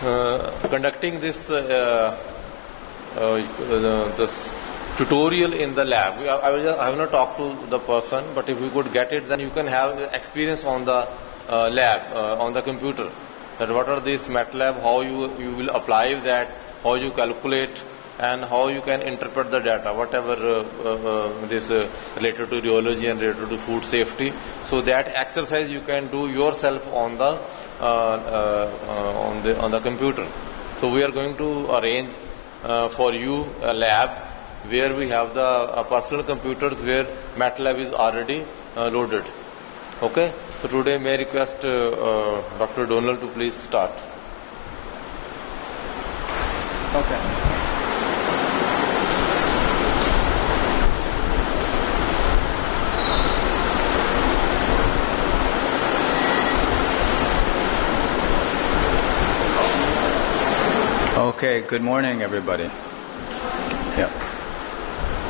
conducting this tutorial in the lab. I will not talk to the person, but if we could get it, then you can have experience on the lab, on the computer. That what are these MATLAB, how you will apply that, how you calculate, and how you can interpret the data, whatever this related to rheology and related to food safety. So that exercise you can do yourself on the computer. So we are going to arrange for you a lab where we have the personal computers where MATLAB is already loaded. Okay. So today may I request Dr. Donald to please start. Okay. Okay, good morning, everybody. Yeah.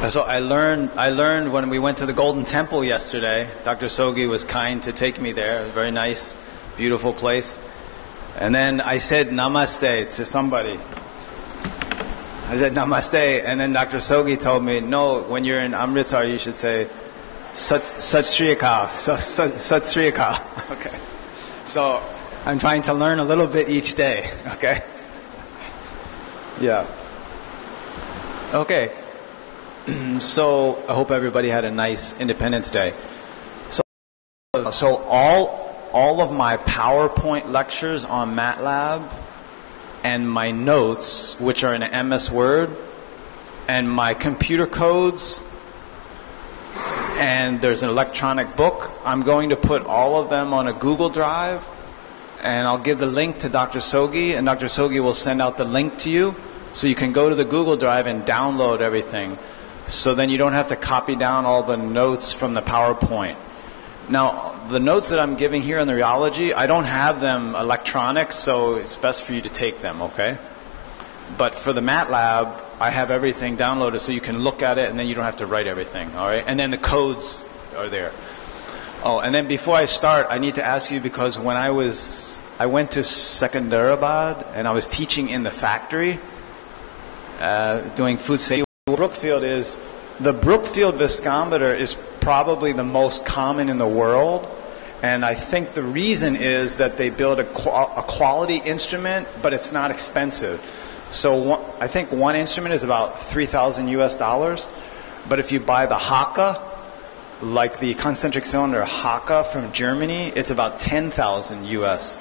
So I learned when we went to the Golden Temple yesterday. Dr. Sogi was kind to take me there. It was a very nice, beautiful place. And then I said namaste to somebody. I said namaste, and then Dr. Sogi told me, no, when you're in Amritsar, you should say Sat Sri Akal. Sat Sri Akal. Okay. So I'm trying to learn a little bit each day. Okay. Yeah. Okay. So I hope everybody had a nice Independence Day. So all of my PowerPoint lectures on MATLAB and my notes, which are in MS Word, and my computer codes, and there's an electronic book, I'm going to put all of them on a Google Drive, and I'll give the link to Dr. Sogi, and Dr. Sogi will send out the link to you, so you can go to the Google Drive and download everything. So then you don't have to copy down all the notes from the PowerPoint. Now, the notes that I'm giving here on the rheology, I don't have them electronic, so it's best for you to take them, okay? But for the MATLAB, I have everything downloaded so you can look at it and then you don't have to write everything, all right? And then the codes are there. Oh, and then before I start, I need to ask you, because when I went to Secunderabad and I was teaching in the factory, doing food safety. The Brookfield viscometer is probably the most common in the world, and I think the reason is that they build a quality instrument, but it's not expensive. So I think one instrument is about $3,000 US, but if you buy the Haka, like the concentric cylinder Haka from Germany, it's about $10,000 US.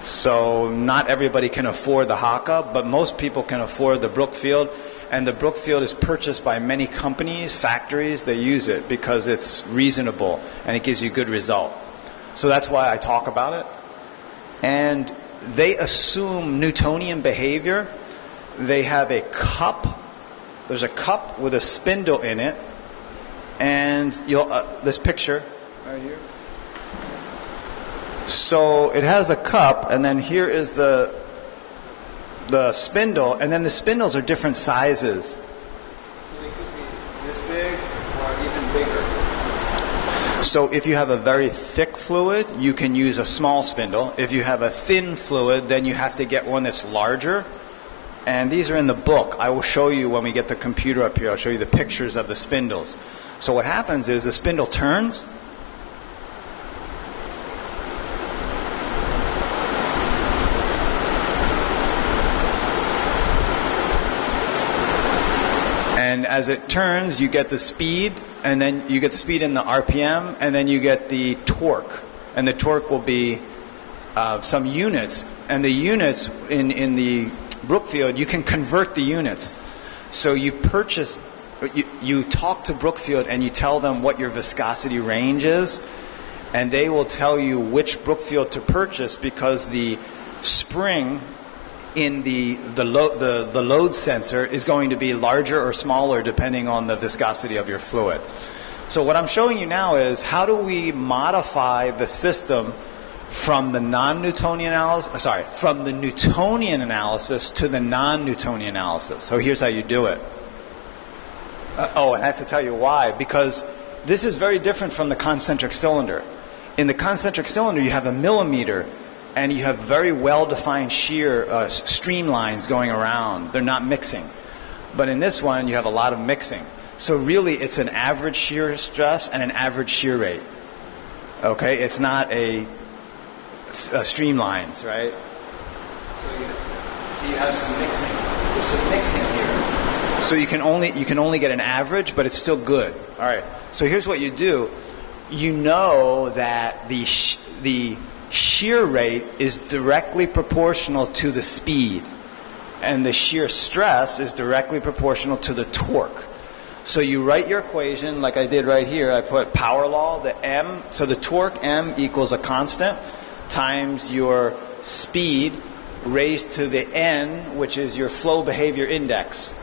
So not everybody can afford the Haka, but most people can afford the Brookfield. And the Brookfield is purchased by many companies, factories. They use it because it's reasonable and it gives you good result. So that's why I talk about it. And they assume Newtonian behavior. They have a cup. There's a cup with a spindle in it. And this picture right here. So it has a cup, and then here is the spindle, and then the spindles are different sizes. So they could be this big or even bigger. So if you have a very thick fluid, you can use a small spindle. If you have a thin fluid, then you have to get one that's larger. And these are in the book. I will show you when we get the computer up here. I'll show you the pictures of the spindles. So what happens is the spindle turns. And as it turns, you get the speed, and then you get the speed in the RPM, and then you get the torque. And the torque will be some units. And the units in the Brookfield, you can convert the units. So you talk to Brookfield and you tell them what your viscosity range is, and they will tell you which Brookfield to purchase, because the spring in the load sensor is going to be larger or smaller depending on the viscosity of your fluid. So what I'm showing you now is how do we modify the system from the non-Newtonian analysis, from the Newtonian analysis to the non-Newtonian analysis. So here's how you do it. And I have to tell you why, because this is very different from the concentric cylinder. In the concentric cylinder, you have a millimeter, and you have very well-defined shear streamlines going around. They're not mixing. But in this one, you have a lot of mixing. So really, it's an average shear stress and an average shear rate. Okay, it's not a streamlines, right? So you have some mixing. There's some mixing here. So you can only get an average, but it's still good. All right. So here's what you do. You know that the shear rate is directly proportional to the speed, and the shear stress is directly proportional to the torque. So you write your equation like I did right here. I put power law, the M, so the torque M equals a constant times your speed raised to the N, which is your flow behavior index.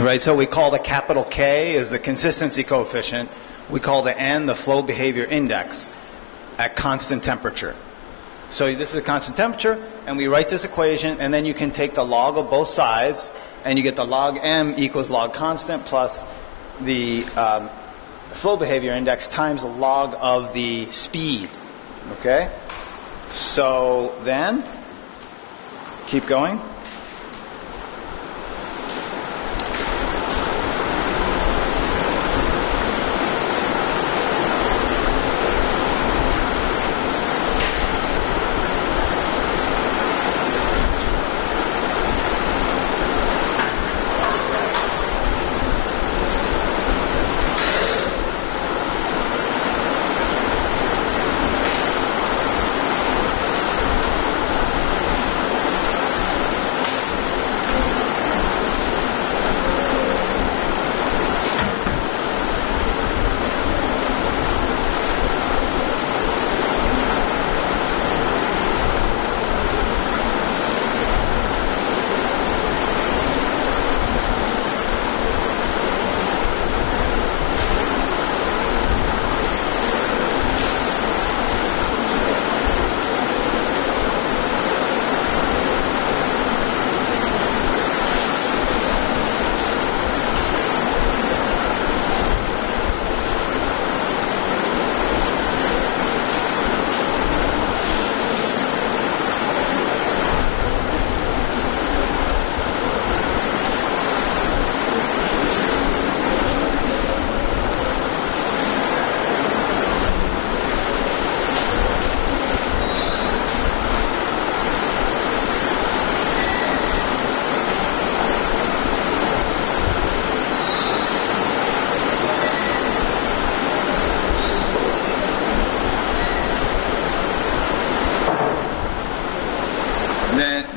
Right, so we call the capital K is the consistency coefficient. We call the N the flow behavior index at constant temperature. So this is a constant temperature, and we write this equation, and then you can take the log of both sides, and you get the log M equals log constant plus the flow behavior index times the log of the speed. Okay? So then, keep going.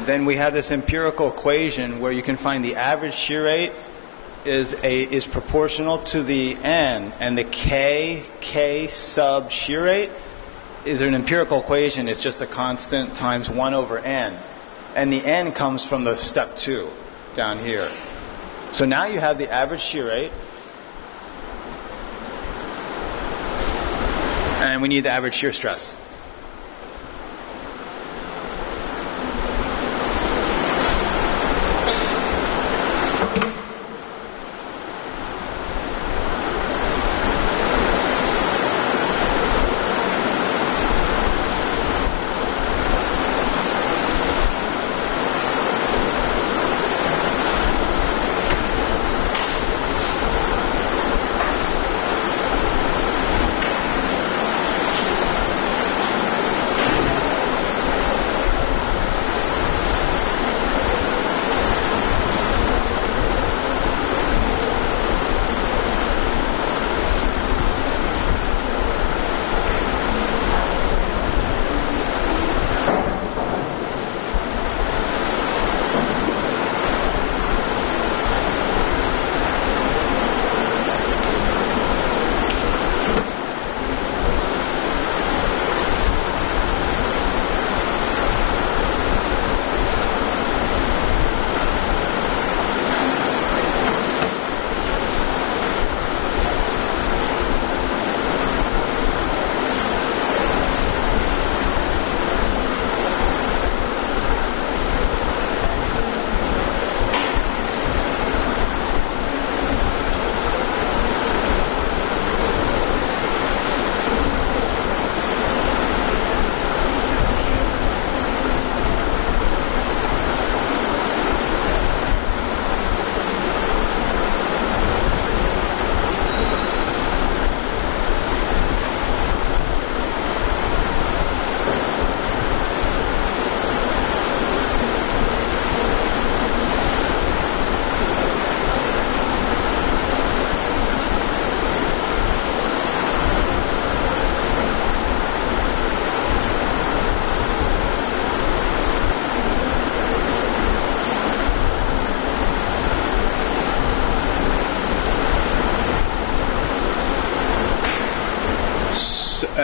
Then we have this empirical equation where you can find the average shear rate is proportional to the N, and the K sub shear rate is an empirical equation. It's just a constant times 1 over N. And the N comes from the step 2 down here. So now you have the average shear rate, and we need the average shear stress.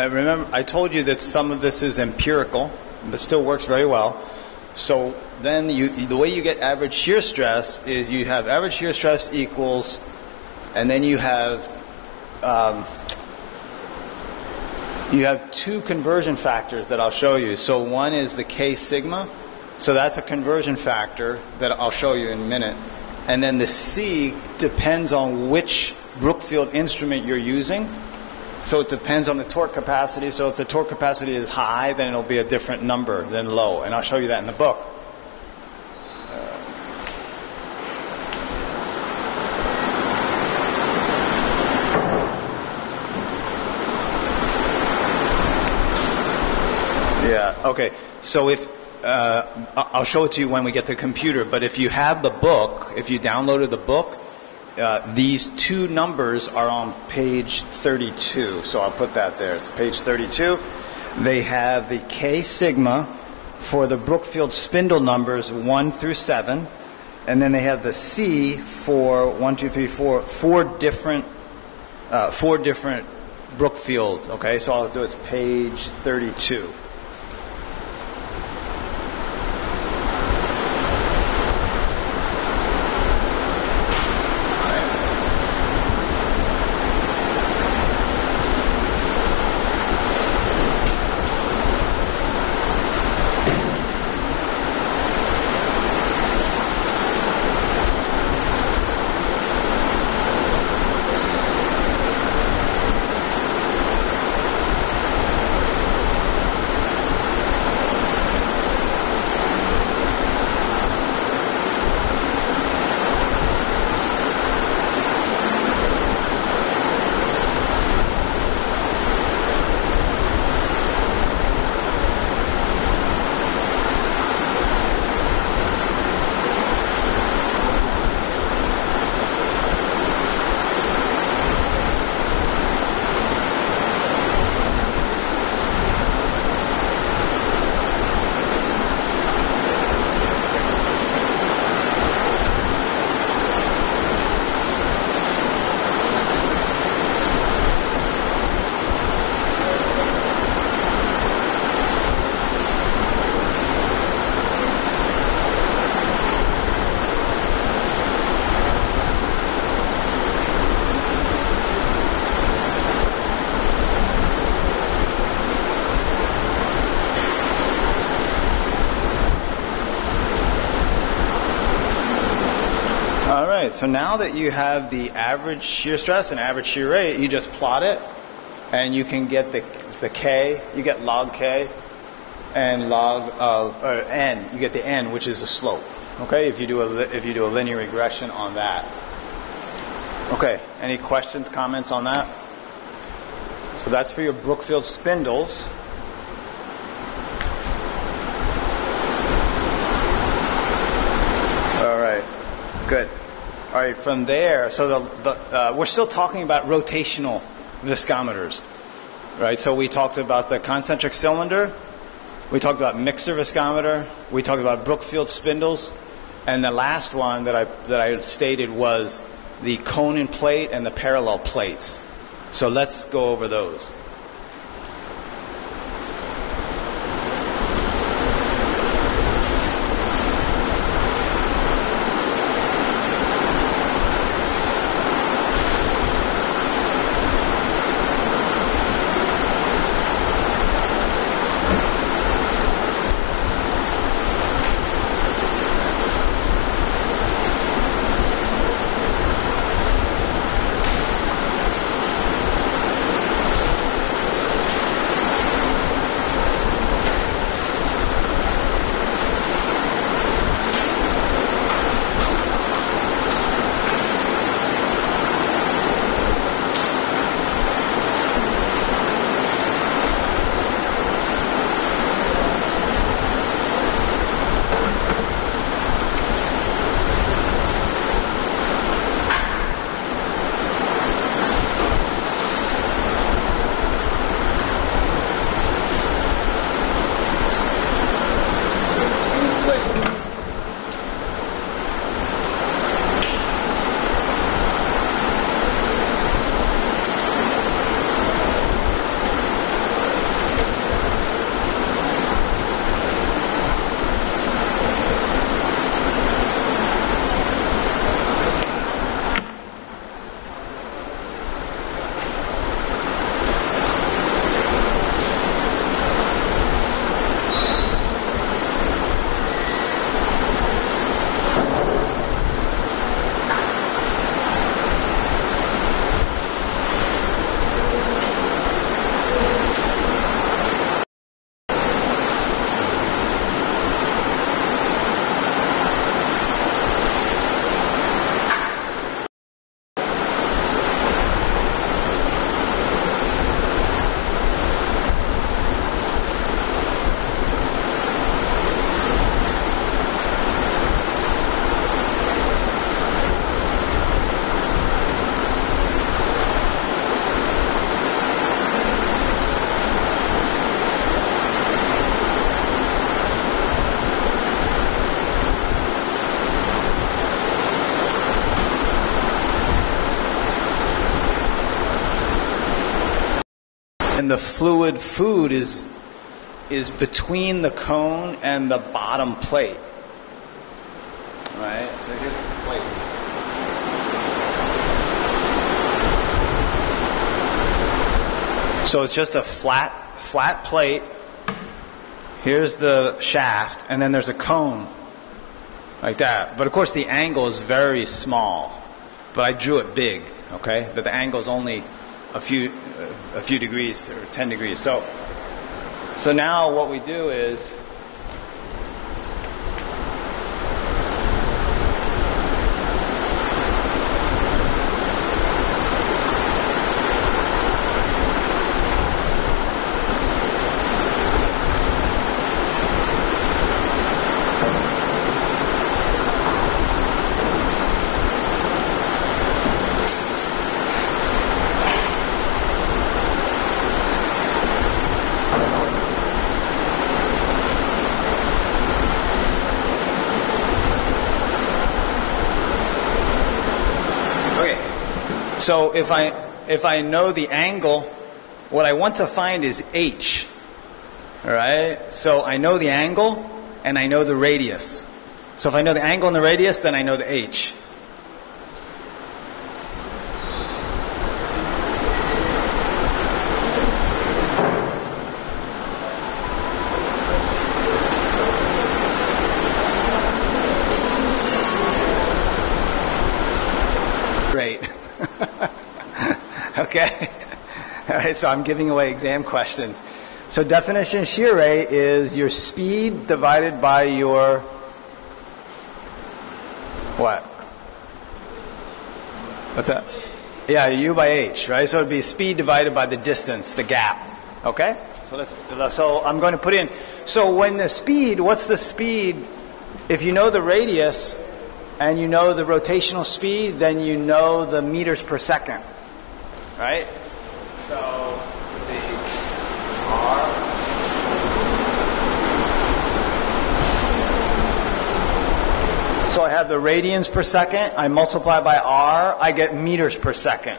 Remember, I told you that some of this is empirical, but still works very well. So then the way you get average shear stress is you have average shear stress equals, and then you have two conversion factors that I'll show you. So one is the K sigma. So that's a conversion factor that I'll show you in a minute. And then the C depends on which Brookfield instrument you're using. So it depends on the torque capacity. So if the torque capacity is high, then it'll be a different number than low. And I'll show you that in the book. Yeah, okay. So if I'll show it to you when we get the computer, but if you have the book, if you downloaded the book, these two numbers are on page 32. So I'll put that there. It's page 32. They have the K sigma for the Brookfield spindle numbers 1 through 7. And then they have the C for 1, 2, 3, 4, four different Brookfields. Okay, so all I'll do is page 32. So now that you have the average shear stress and average shear rate, you just plot it, and you can get the K. You get log K, and log of N. You get the N, which is the slope. Okay, if you do a linear regression on that. Okay, any questions, comments on that? So that's for your Brookfield spindles. All right, good. All right, from there, so we're still talking about rotational viscometers, right? So we talked about the concentric cylinder, we talked about mixer viscometer, we talked about Brookfield spindles, and the last one that I stated was the cone and plate and the parallel plates. So let's go over those. and the fluid food is between the cone and the bottom plate. Right? So here's the plate. So it's just a flat plate. Here's the shaft, and then there's a cone like that. But of course the angle is very small. But I drew it big, okay? But the angle is only a few degrees or 10 degrees. So now what we do is so if I know the angle, what I want to find is h. All right? So I know the angle and I know the radius. So if I know the angle and the radius, then I know the h. Great. Okay. All right, so I'm giving away exam questions. So definition of shear rate is your speed divided by your what? What's that? Yeah, U by H, right? So it'd be speed divided by the distance, the gap. Okay? So I'm going to put in. So when the speed, what's the speed? If you know the radius and you know the rotational speed, then you know the meters per second. Right? So the R. So I have the radians per second. I multiply by R. I get meters per second.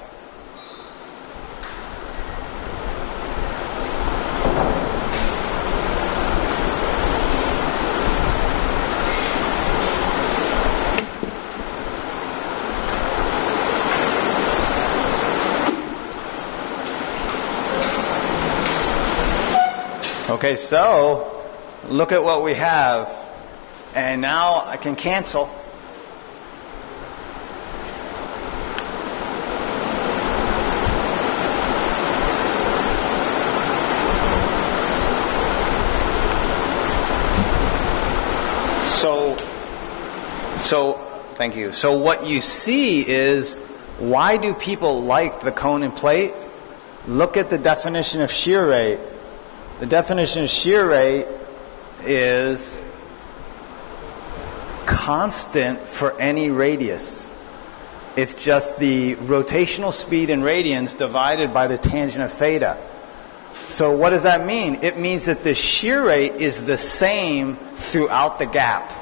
Okay, so look at what we have. And now I can cancel. So thank you. So what you see is, why do people like the cone and plate? Look at the definition of shear rate. The definition of shear rate is constant for any radius. It's just the rotational speed in radians divided by the tangent of theta. So what does that mean? It means that the shear rate is the same throughout the gap.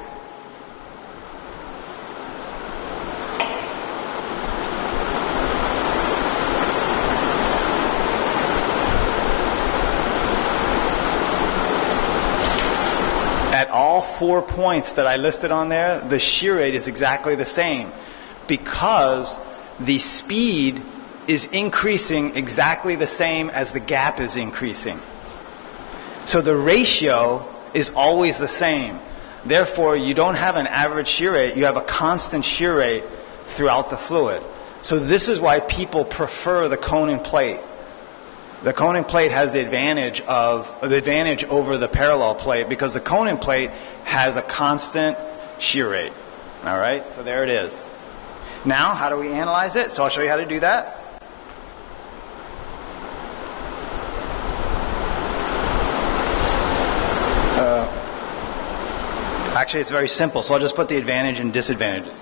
At all 4 points that I listed on there, the shear rate is exactly the same because the speed is increasing exactly the same as the gap is increasing. So the ratio is always the same. Therefore, you don't have an average shear rate, you have a constant shear rate throughout the fluid. So this is why people prefer the cone and plate. The cone and plate has the advantage over the parallel plate because the cone and plate has a constant shear rate. All right, so there it is. Now, how do we analyze it? So I'll show you how to do that. Actually, it's very simple, so I'll just put the advantage and disadvantages.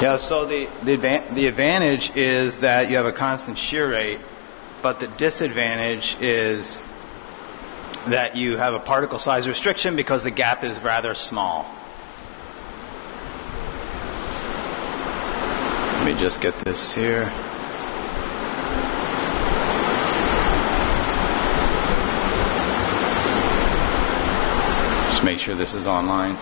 Yeah, so the advantage is that you have a constant shear rate, but the disadvantage is that you have a particle size restriction because the gap is rather small. Let me just get this here. Just make sure this is online.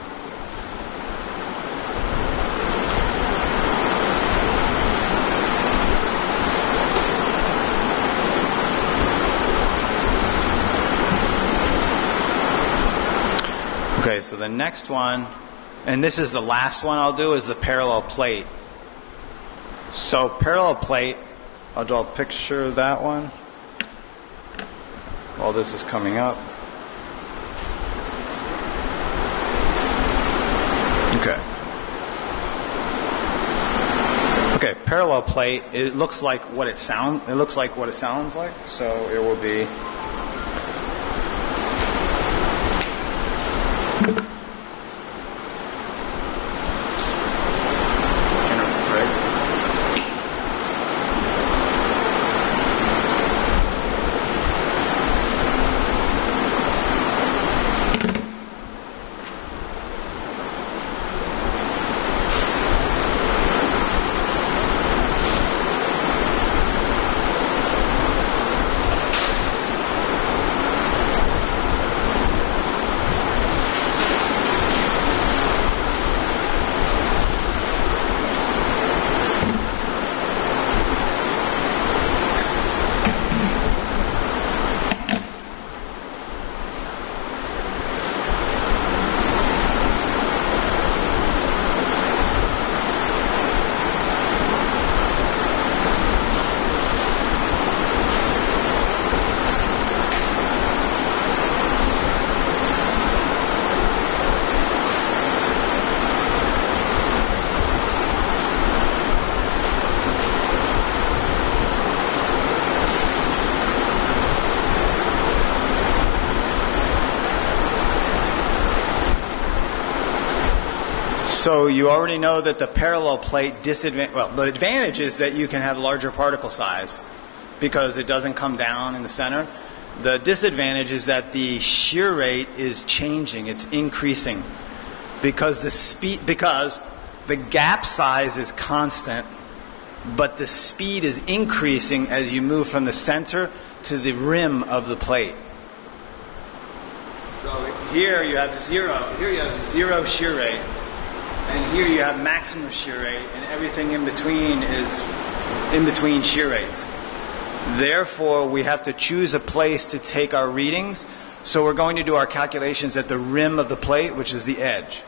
Okay, so the next one, and this is the last one I'll do, is the parallel plate. So parallel plate, I'll draw a picture of that one while this is coming up. Okay. Okay, parallel plate, it looks like what it sounds like. So it will be So you already know that the parallel plate the advantage is that you can have larger particle size because it doesn't come down in the center. The disadvantage is that the shear rate is changing, it's increasing because the gap size is constant, but the speed is increasing as you move from the center to the rim of the plate. So here you have zero shear rate. And here you have maximum shear rate, and everything in between is in between shear rates. Therefore, we have to choose a place to take our readings. So we're going to do our calculations at the rim of the plate, which is the edge.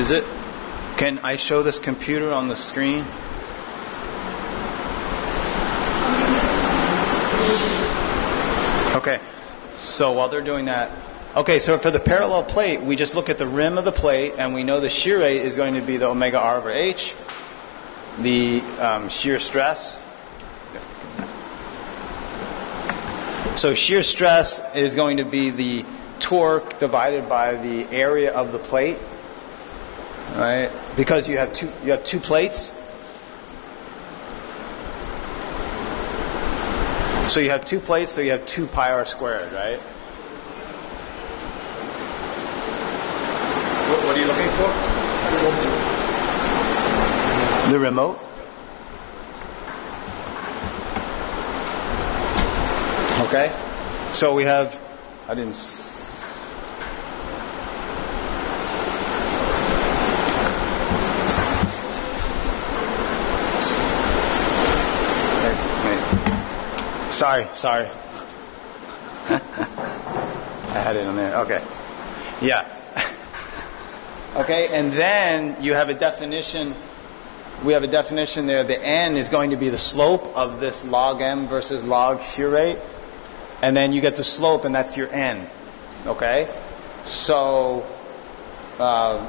Is it? Can I show this computer on the screen? Okay, so while they're doing that, okay, so for the parallel plate, we just look at the rim of the plate, and we know the shear rate is going to be the omega r over h, the shear stress. So shear stress is going to be the torque divided by the area of the plate, right? Because you have two plates. So you have two plates, so you have 2 pi r squared, right? What are you looking for? The remote? Okay. So we have, I didn't. Sorry. I had it on there. Okay. Yeah. Okay, and then you have a definition. We have a definition there. The n is going to be the slope of this log m versus log shear rate. And then you get the slope, and that's your n. Okay? So, so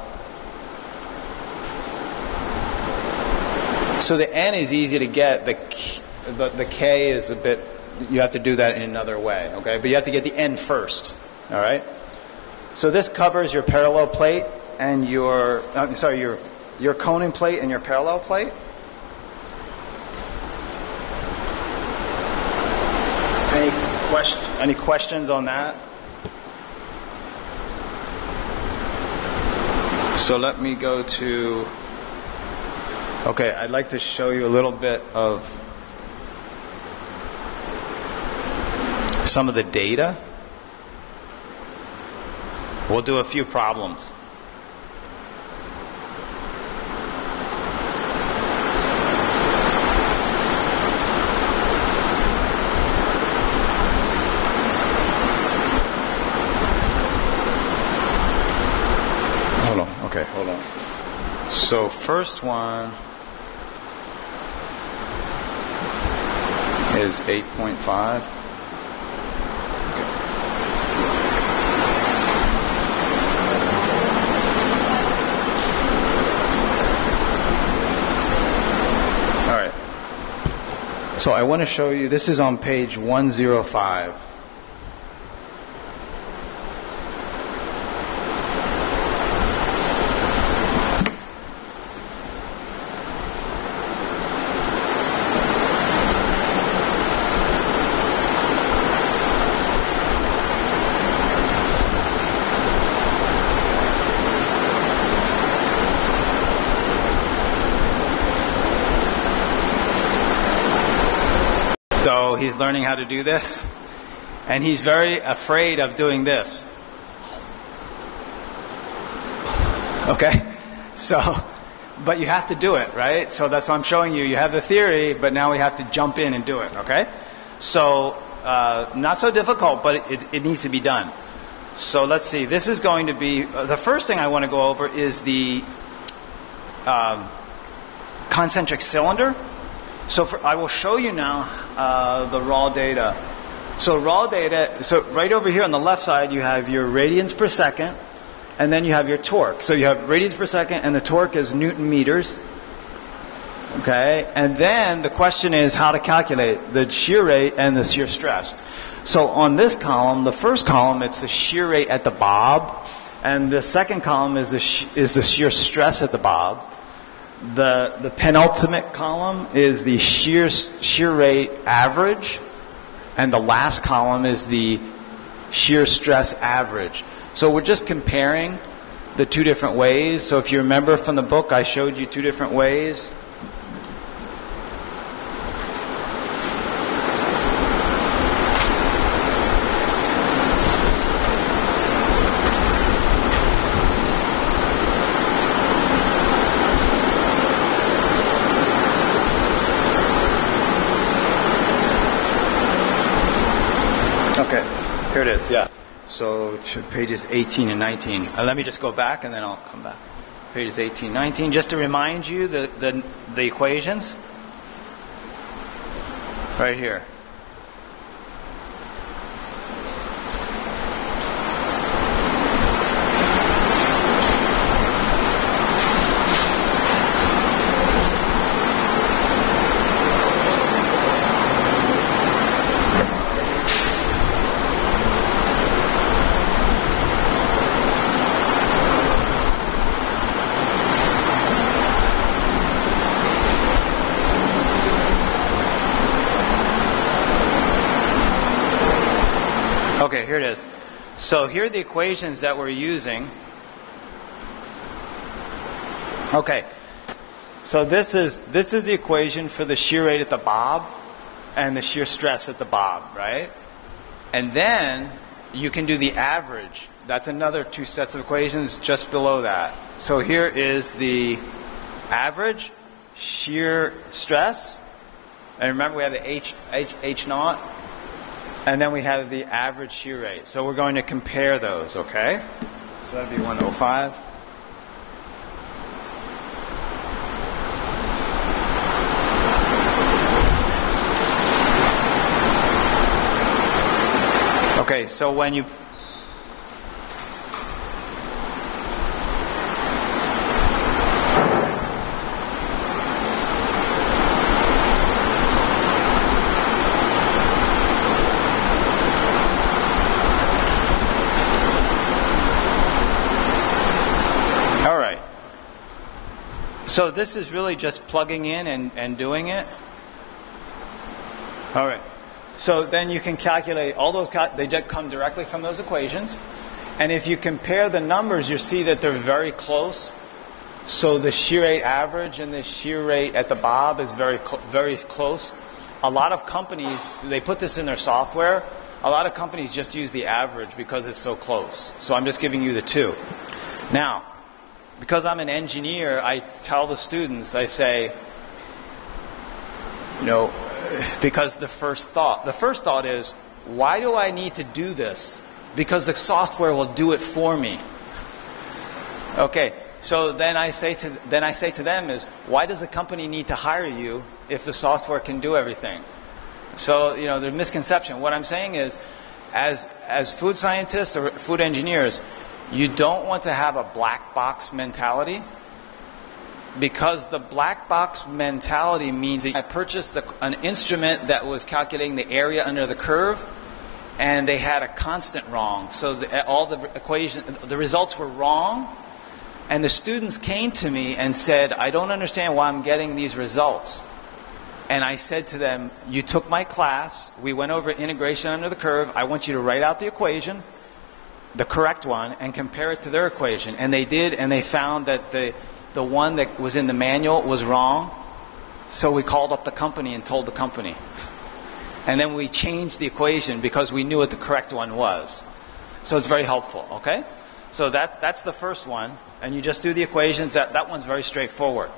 the n is easy to get. The k is a bit, you have to do that in another way. Okay? But you have to get the n first. All right? So this covers your parallel plate and your coning plate and your parallel plate. Any questions on that? So let me go to, okay, I'd like to show you a little bit of some of the data. We'll do a few problems. Okay, hold on. So first one is 8.5. Okay. Let's see this. All right. So I want to show you, this is on page 105. So he's learning how to do this, and he's very afraid of doing this. Okay? So, but you have to do it, right? So that's what I'm showing you. You have the theory, but now we have to jump in and do it, okay? So, not so difficult, but it needs to be done. So let's see. This is going to be, the first thing I want to go over is the concentric cylinder. So I will show you now the raw data. So raw data, so right over here on the left side, you have your radians per second, and then you have your torque. So you have radians per second, and the torque is Newton meters. Okay, and then the question is how to calculate the shear rate and the shear stress. So on this column, the first column, it's the shear rate at the bob, and the second column is the shear stress at the bob. The penultimate column is the shear rate average, and the last column is the shear stress average. So we're just comparing the two different ways. So if you remember from the book, I showed you two different ways. Okay, here it is, yeah. So pages 18 and 19. Let me just go back and then I'll come back. pages 18, 19. Just to remind you the equations. Right here. Okay, here it is. So here are the equations that we're using. Okay, so this is the equation for the shear rate at the bob and the shear stress at the bob, right? And then you can do the average. That's another two sets of equations just below that. So here is the average shear stress. And remember we have the H naught. And then we have the average shear rate. So we're going to compare those, okay? So that'd be 105. Okay, so when you... So this is really just plugging in and doing it. All right. So then you can calculate all those, they come directly from those equations. And if you compare the numbers, you see that they're very close. So the shear rate average and the shear rate at the bob is very close. A lot of companies, they put this in their software. A lot of companies just use the average because it's so close. So I'm just giving you the two. Now, because I'm an engineer, I tell the students, I say, you know, because the first thought is, why do I need to do this? Because the software will do it for me. Okay, so then I say to them is, why does the company need to hire you if the software can do everything? So, you know, the misconception. What I'm saying is, as food scientists or food engineers, you don't want to have a black box mentality, because the black box mentality means that I purchased an instrument that was calculating the area under the curve, and they had a constant wrong. So all the equations, the results were wrong, and the students came to me and said, I don't understand why I'm getting these results. And I said to them, you took my class, we went over integration under the curve, I want you to write out the equation, the correct one, and compare it to their equation. And they did, and they found that the one that was in the manual was wrong. So we called up the company and told the company. And then we changed the equation because we knew what the correct one was. So it's very helpful, okay? So that's the first one. And you just do the equations. That one's very straightforward.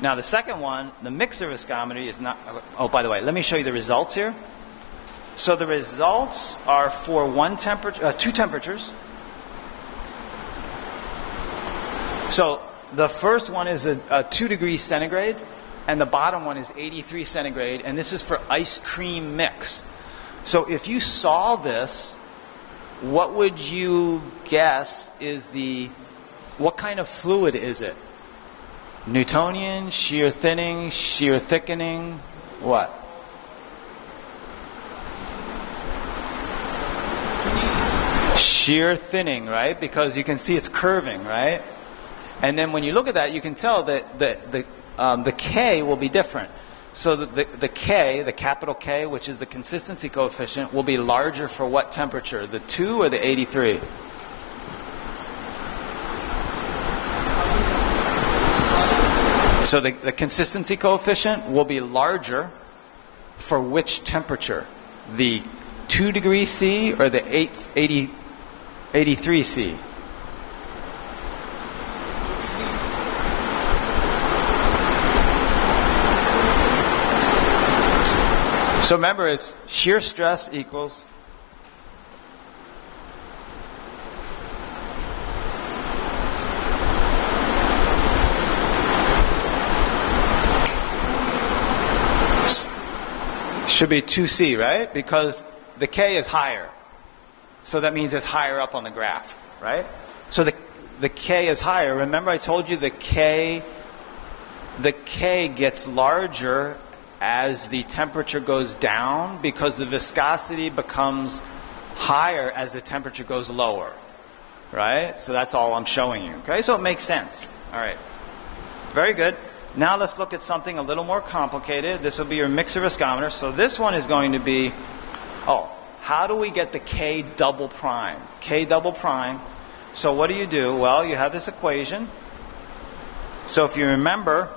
Now the second one, the mixer viscometry, is not... Oh, by the way, let me show you the results here. So the results are for two temperatures. So the first one is a 2 degrees centigrade, and the bottom one is 83 centigrade, and this is for ice cream mix. So if you saw this, what would you guess is what kind of fluid is it? Newtonian, shear thinning, shear thickening, what? Shear thinning, right? Because you can see it's curving, right? And then when you look at that, you can tell that the K will be different. So the K, the capital K, which is the consistency coefficient, will be larger for what temperature? The 2 or the 83? So the consistency coefficient will be larger for which temperature? The 2 degrees C or the 83 C? So remember, it's shear stress equals Should be 2C, right? Because the K is higher. So that means it's higher up on the graph, right? So the K is higher. Remember I told you the K gets larger as the temperature goes down because the viscosity becomes higher as the temperature goes lower, right? So that's all I'm showing you, okay? So it makes sense. All right. Very good. Now let's look at something a little more complicated. This will be your mixer viscometer. So this one is going to be, how do we get the K double prime? K double prime. So what do? Well, you have this equation. So if you remember,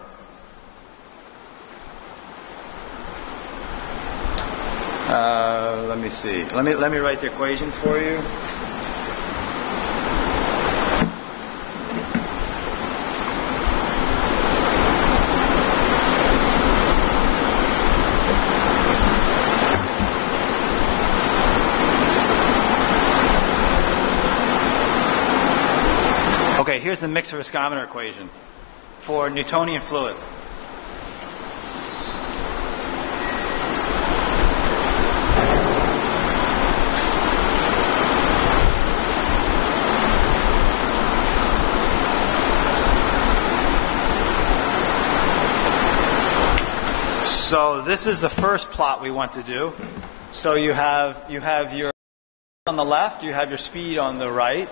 let me see. Let me write the equation for you. Okay, here's the mixer viscometer equation for Newtonian fluids. So this is the first plot we want to do. So you have your on the left, you have your speed on the right,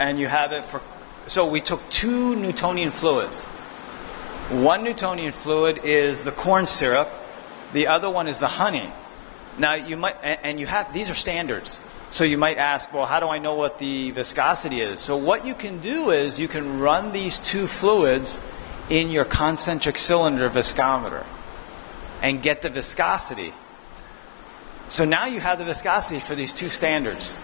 and you have it for. So we took two Newtonian fluids. One Newtonian fluid is the corn syrup. The other one is the honey. Now you might, and you have, these are standards. So you might ask, well, how do I know what the viscosity is? So what you can do is you can run these two fluids in your concentric cylinder viscometer and get the viscosity. So now you have the viscosity for these two standards.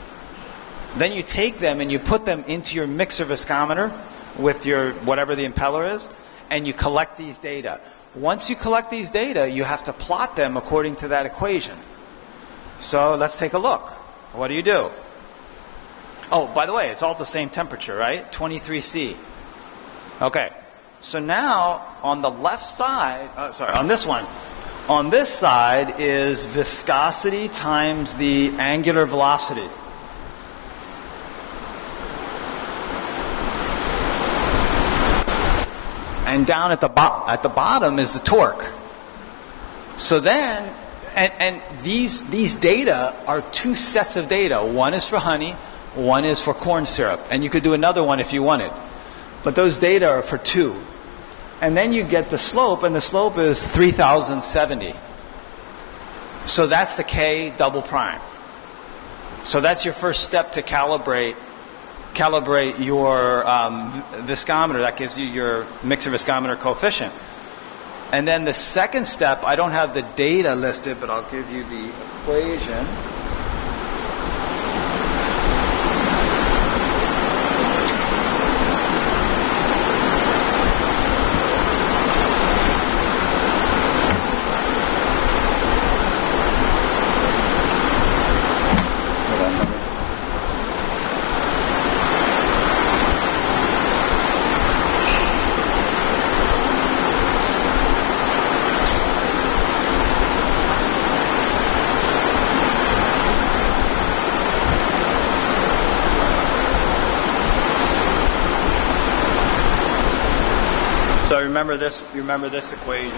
Then you take them and you put them into your mixer viscometer with your whatever the impeller is, and you collect these data. Once you collect these data, you have to plot them according to that equation. So let's take a look. What do? Oh, by the way, it's all at the same temperature, right? 23C. Okay. So now on the left side, on this one, on this side is viscosity times the angular velocity. And down at the bottom is the torque. So then, and these data are two sets of data. One is for honey, one is for corn syrup. And you could do another one if you wanted. But those data are for two. And then you get the slope, and the slope is 3070. So that's the K double prime. So that's your first step to calibrate your viscometer. That gives you your mixer viscometer coefficient. And then the second step, I don't have the data listed, but I'll give you the equation. So remember this equation.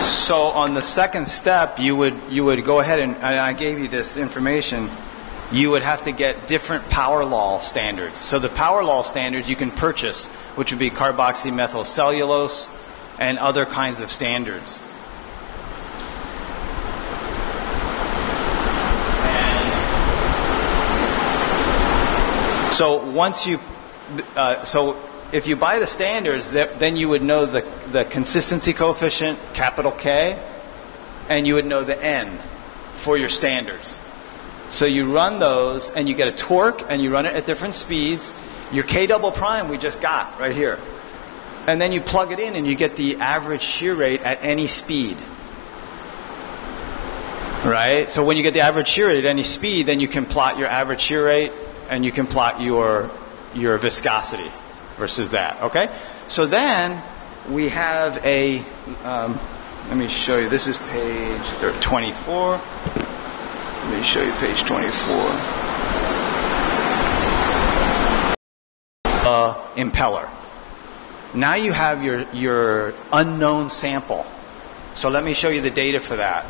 So on the second step, you would go ahead and I gave you this information. You would have to get different power law standards. So the power law standards you can purchase, which would be carboxymethylcellulose and other kinds of standards. And so once you, if you buy the standards, then you would know the consistency coefficient, capital K, and you would know the N. for your standards. So you run those, and you get a torque, and you run it at different speeds. Your K double prime we just got right here. And then you plug it in, and you get the average shear rate at any speed. Right? So when you get the average shear rate at any speed, then you can plot your average shear rate, and you can plot your viscosity versus that. Okay? So then we have a, let me show you. This is page 24. Let me show you page 24. Impeller. Now you have your unknown sample. So let me show you the data for that.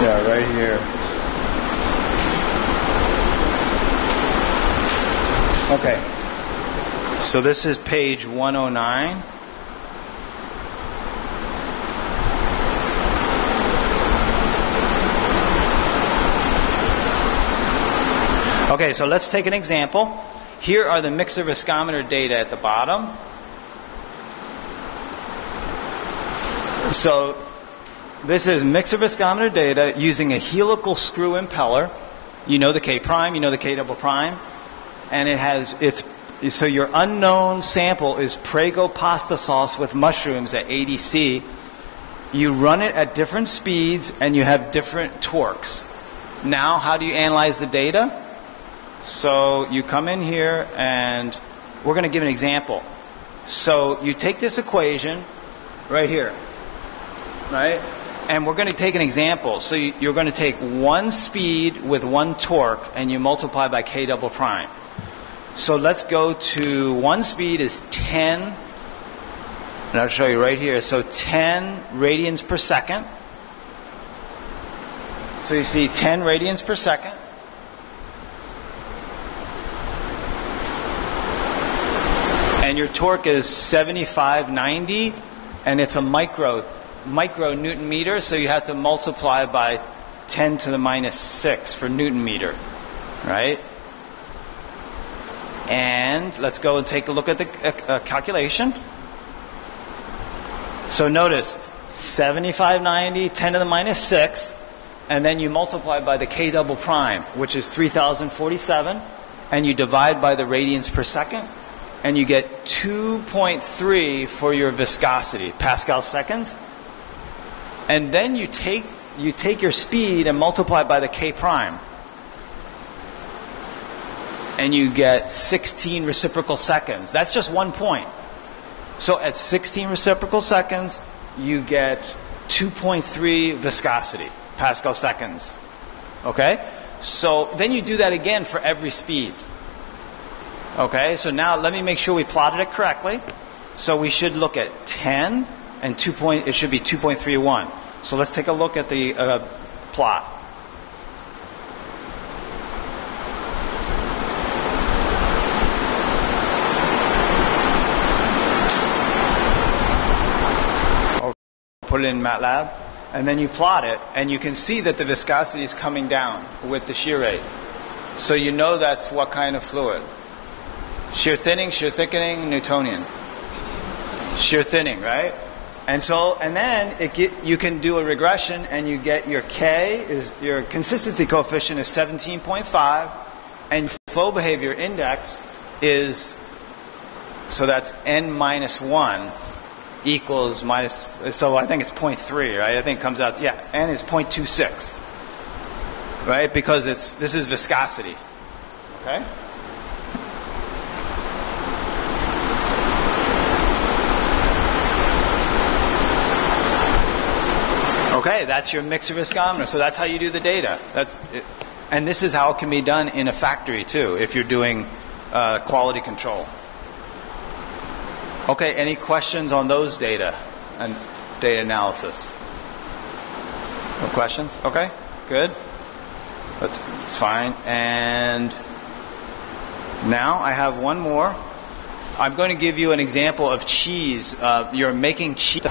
Yeah, right here. Okay. So this is page 109. Okay, so let's take an example. Here are the mixer viscometer data at the bottom. So this is mixer viscometer data using a helical screw impeller. You know the K prime, you know the K double prime. And it has, so your unknown sample is Prego pasta sauce with mushrooms at 80C. You run it at different speeds and you have different torques. Now, how do you analyze the data? So you come in here and we're going to give an example. So you take this equation right here, right? And we're going to take an example. So you're going to take one speed with one torque and you multiply by K double prime. So let's go to one speed is 10, and I'll show you right here. So 10 radians per second. So you see 10 radians per second. And your torque is 7590, and it's a micro Newton meter, so you have to multiply by 10 to the minus 6 for Newton meter, right? And let's go and take a look at the calculation. So notice 7590, 10 to the minus 6, and then you multiply by the K double prime, which is 3047, and you divide by the radians per second, and you get 2.3 for your viscosity, Pascal seconds. And then you take your speed and multiply by the K prime, and you get 16 reciprocal seconds. That's just 1 point. So at 16 reciprocal seconds, you get 2.3 viscosity, Pascal seconds. Okay? So then you do that again for every speed. Okay? So now let me make sure we plotted it correctly. So we should look at 10 and it should be 2.31. So let's take a look at the plot. Put it in MATLAB, and then you plot it, and you can see that the viscosity is coming down with the shear rate. So you know that's what kind of fluid. Shear thinning, shear thickening, Newtonian. Shear thinning, right? And then you can do a regression, and you get your K, your consistency coefficient is 17.5, and flow behavior index is, so that's n minus 1. Equals minus, so I think it's 0.3, right? I think it comes out, yeah, n is 0.26, right? Because this is viscosity, okay? Okay, that's your mixer viscometer. So that's how you do the data. And this is how it can be done in a factory too, if you're doing quality control. Okay, any questions on those data and data analysis? No questions? Okay, good. It's fine. And now I have one more. I'm going to give you an example of cheese. You're making cheese.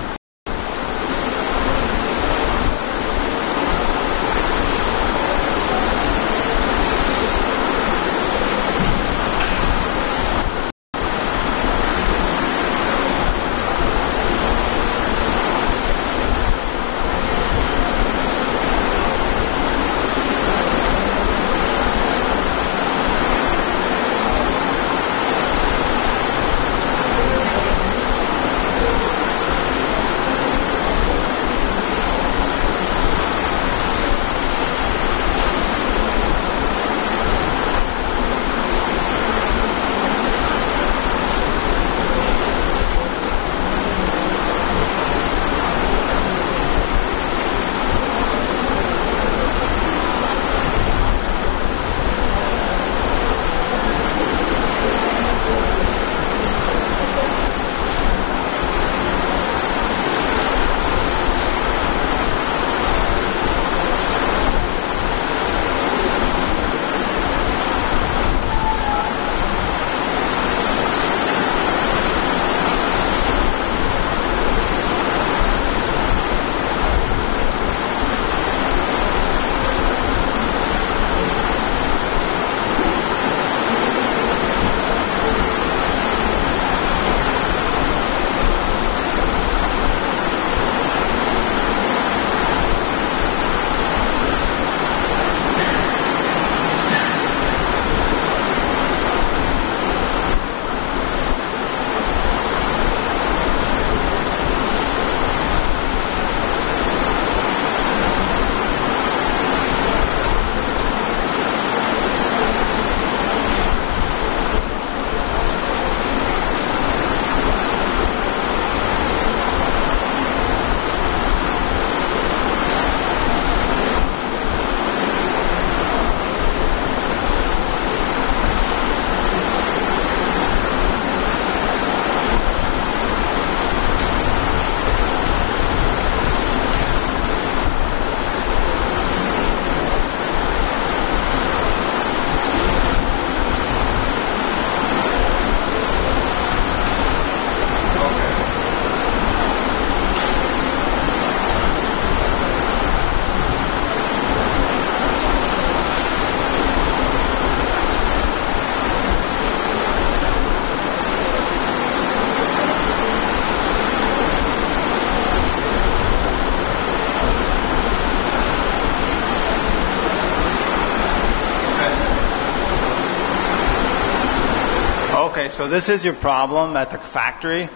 Okay, so this is your problem at the factory,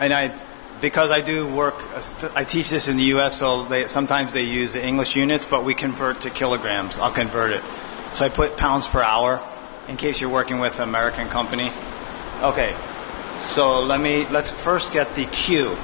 and because I do work, I teach this in the U.S., so sometimes they use the English units, but we convert to kilograms. I'll convert it. So I put pounds per hour in case you're working with an American company. Okay, so let's first get the Q.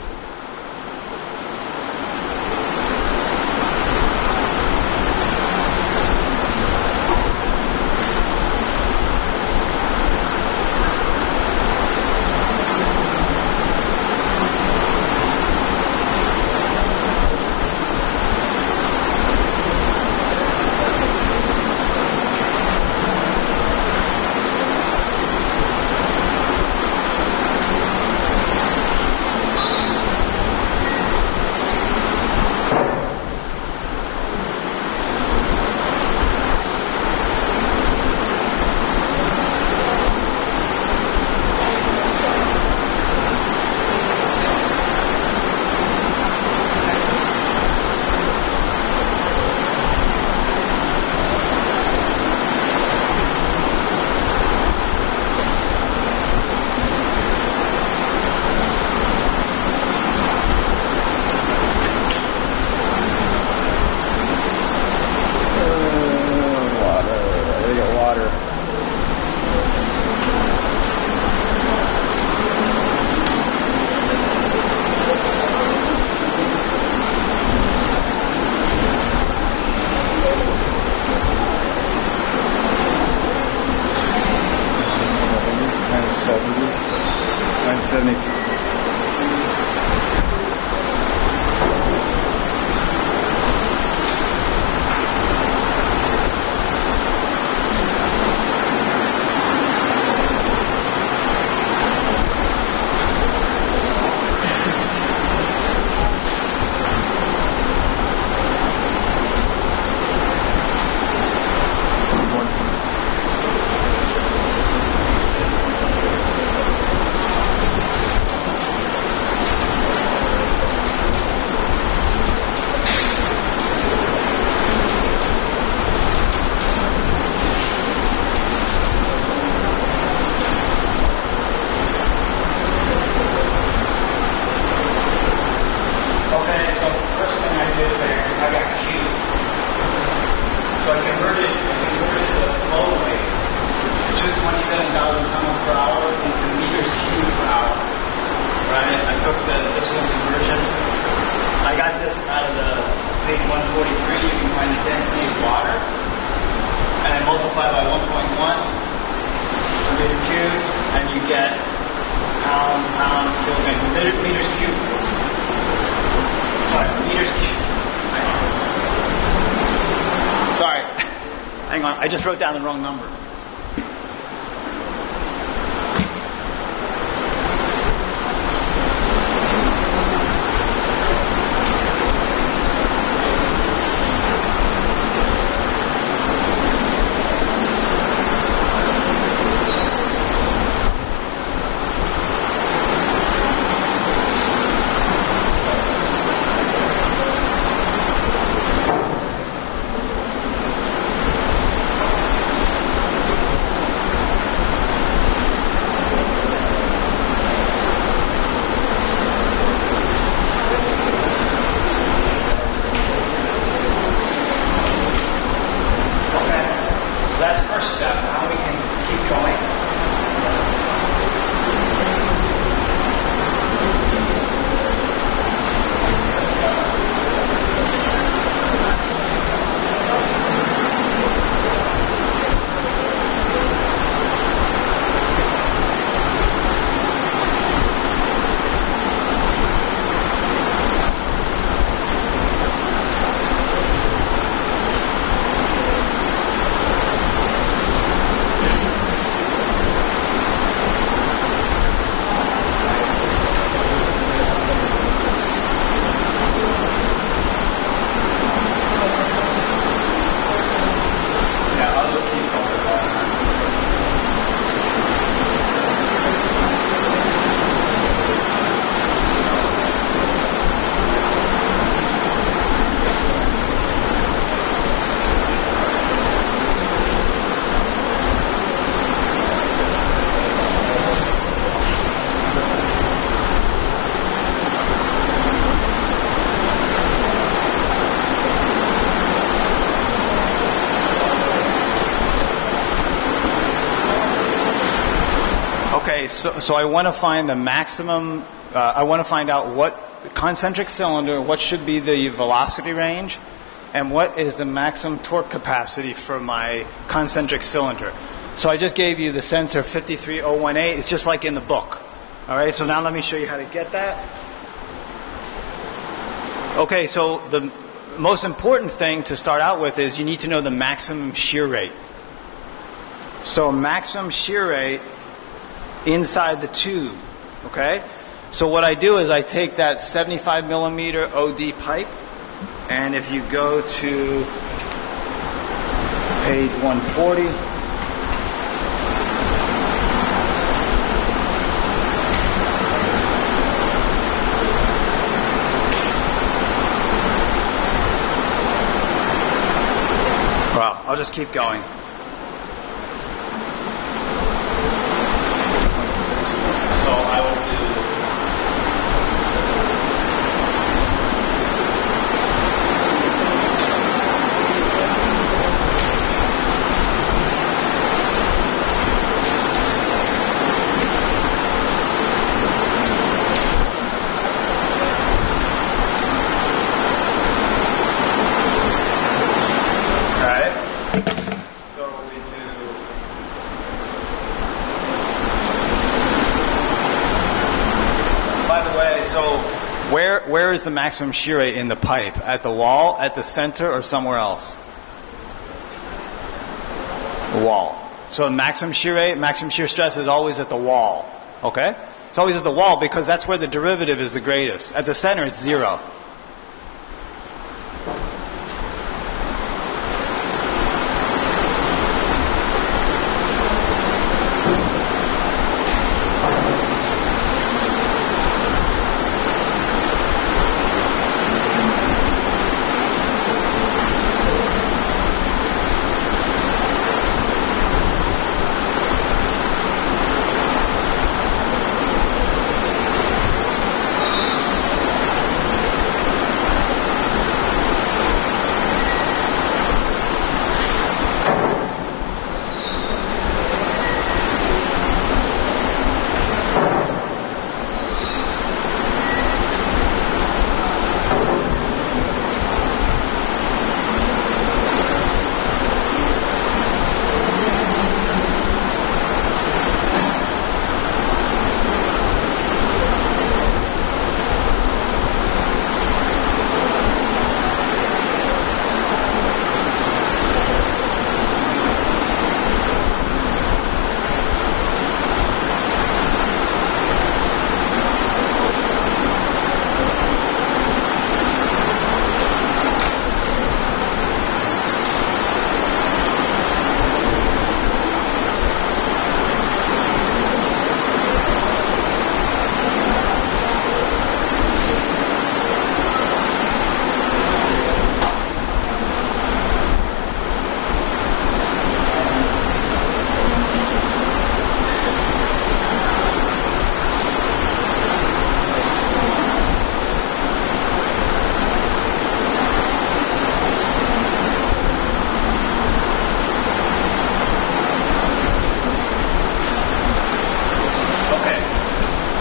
hang on. I just wrote down the wrong number. Okay, so I want to find the maximum, I want to find out what concentric cylinder, what should be the velocity range, and what is the maximum torque capacity for my concentric cylinder. So I just gave you the sensor 53018. It's just like in the book. All right, so now let me show you how to get that. Okay, so the most important thing to start out with is you need to know the maximum shear rate. So maximum shear rate inside the tube, okay? So what I do is I take that 75 millimeter OD pipe, and if you go to page 140, well, I'll just keep going. So I will do where is the maximum shear rate in the pipe? At the wall, at the center, or somewhere else? The wall. So maximum shear rate, maximum shear stress is always at the wall. Okay? It's always at the wall because that's where the derivative is the greatest. At the center, it's 0.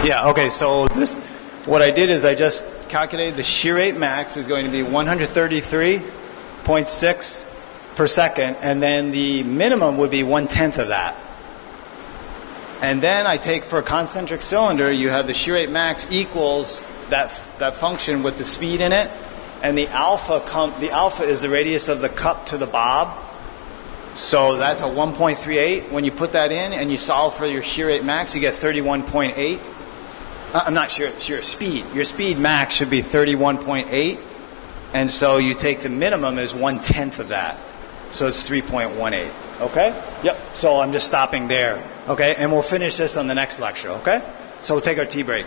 Yeah, okay, so what I did is I just calculated the shear rate max is going to be 133.6 per second, and then the minimum would be 1/10 of that. And then I take, for a concentric cylinder, you have the shear rate max equals that function with the speed in it, and the alpha is the radius of the cup to the bob. So that's a 1.38. When you put that in and you solve for your shear rate max, you get 31.8. I'm not sure, speed. Your speed max should be 31.8. And so you take the minimum as 1/10 of that. So it's 3.18. Okay? Yep. So I'm just stopping there. Okay? And we'll finish this on the next lecture. Okay? So we'll take our tea break.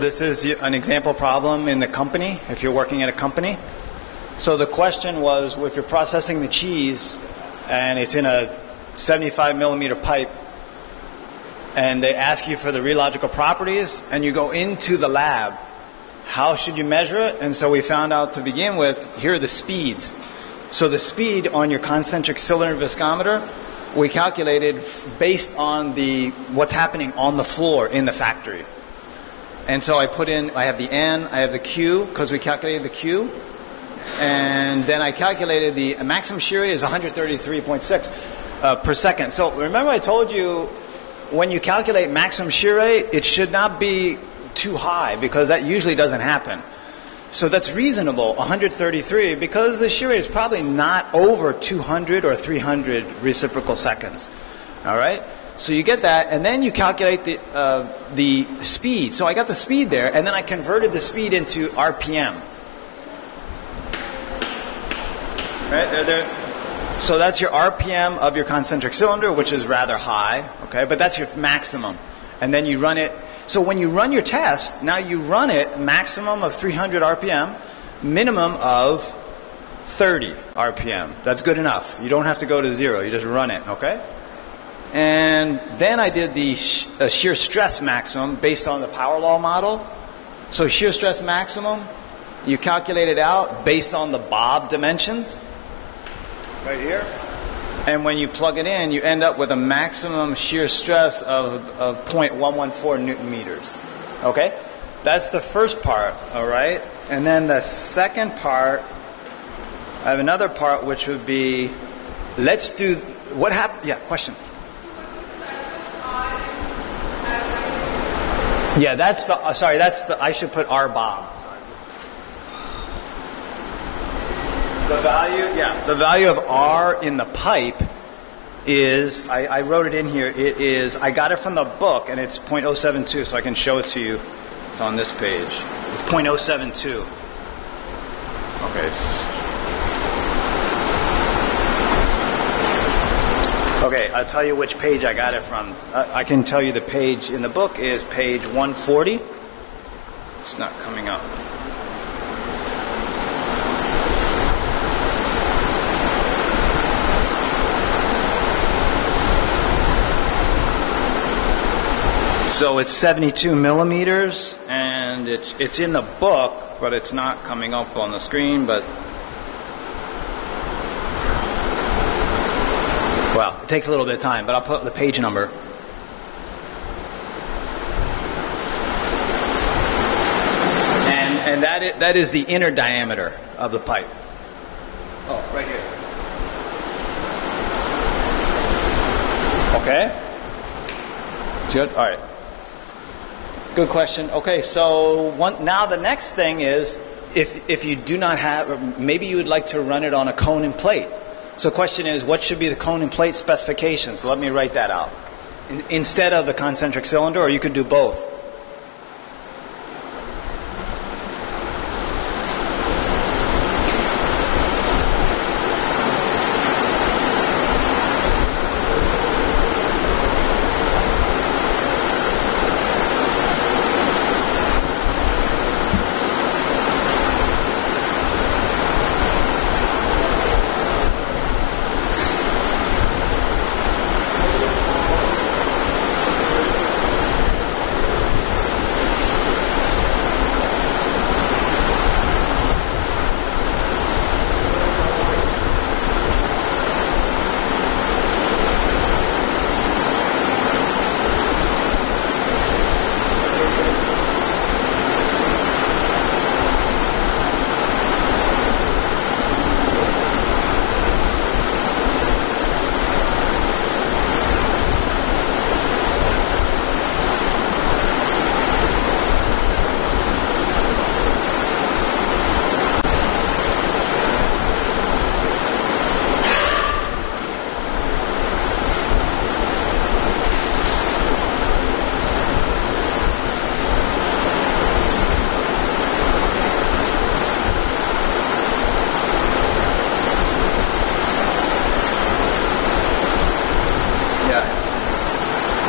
This is an example problem in the company, if you're working at a company. So the question was, if you're processing the cheese and it's in a 75 millimeter pipe, and they ask you for the rheological properties, and you go into the lab, how should you measure it? And so we found out to begin with, here are the speeds. So the speed on your concentric cylinder viscometer, we calculated based on what's happening on the floor in the factory. And so I have the N, I have the Q, because we calculated the Q. And then I calculated the maximum shear rate is 133.6 per second. So remember I told you, when you calculate maximum shear rate, it should not be too high, because that usually doesn't happen. So that's reasonable, 133, because the shear rate is probably not over 200 or 300 reciprocal seconds. All right? So you get that, and then you calculate the speed. So I got the speed there, and then I converted the speed into RPM. Right? So that's your RPM of your concentric cylinder, which is rather high, okay? But that's your maximum. And then you run it. So when you run your test, now you run it maximum of 300 RPM, minimum of 30 RPM. That's good enough. You don't have to go to 0. You just run it, okay? And then I did the shear stress maximum based on the power law model. So shear stress maximum, you calculate it out based on the Bob dimensions. Right here. And when you plug it in, you end up with a maximum shear stress of 0.114 Newton meters. Okay? That's the first part, all right? And then the second part, I have another part which would be, let's do, what happened? Yeah, question. Yeah, that's the, I should put R Bob. The value of R in the pipe is, I wrote it in here, it is, I got it from the book, and it's 0.072, so I can show it to you. It's on this page. It's 0.072. Okay. Okay, I'll tell you which page I got it from. I can tell you the page in the book is page 140. It's not coming up. So it's 72 millimeters, and it's in the book, but it's not coming up on the screen. But well, it takes a little bit of time, but I'll put the page number. And that is the inner diameter of the pipe. Oh, right here. Okay. It's good. All right. Good question. Okay, so now the next thing is, if you do not have, maybe you would like to run it on a cone and plate. So the question is, what should be the cone and plate specifications? So let me write that out. Instead of the concentric cylinder, or you could do both.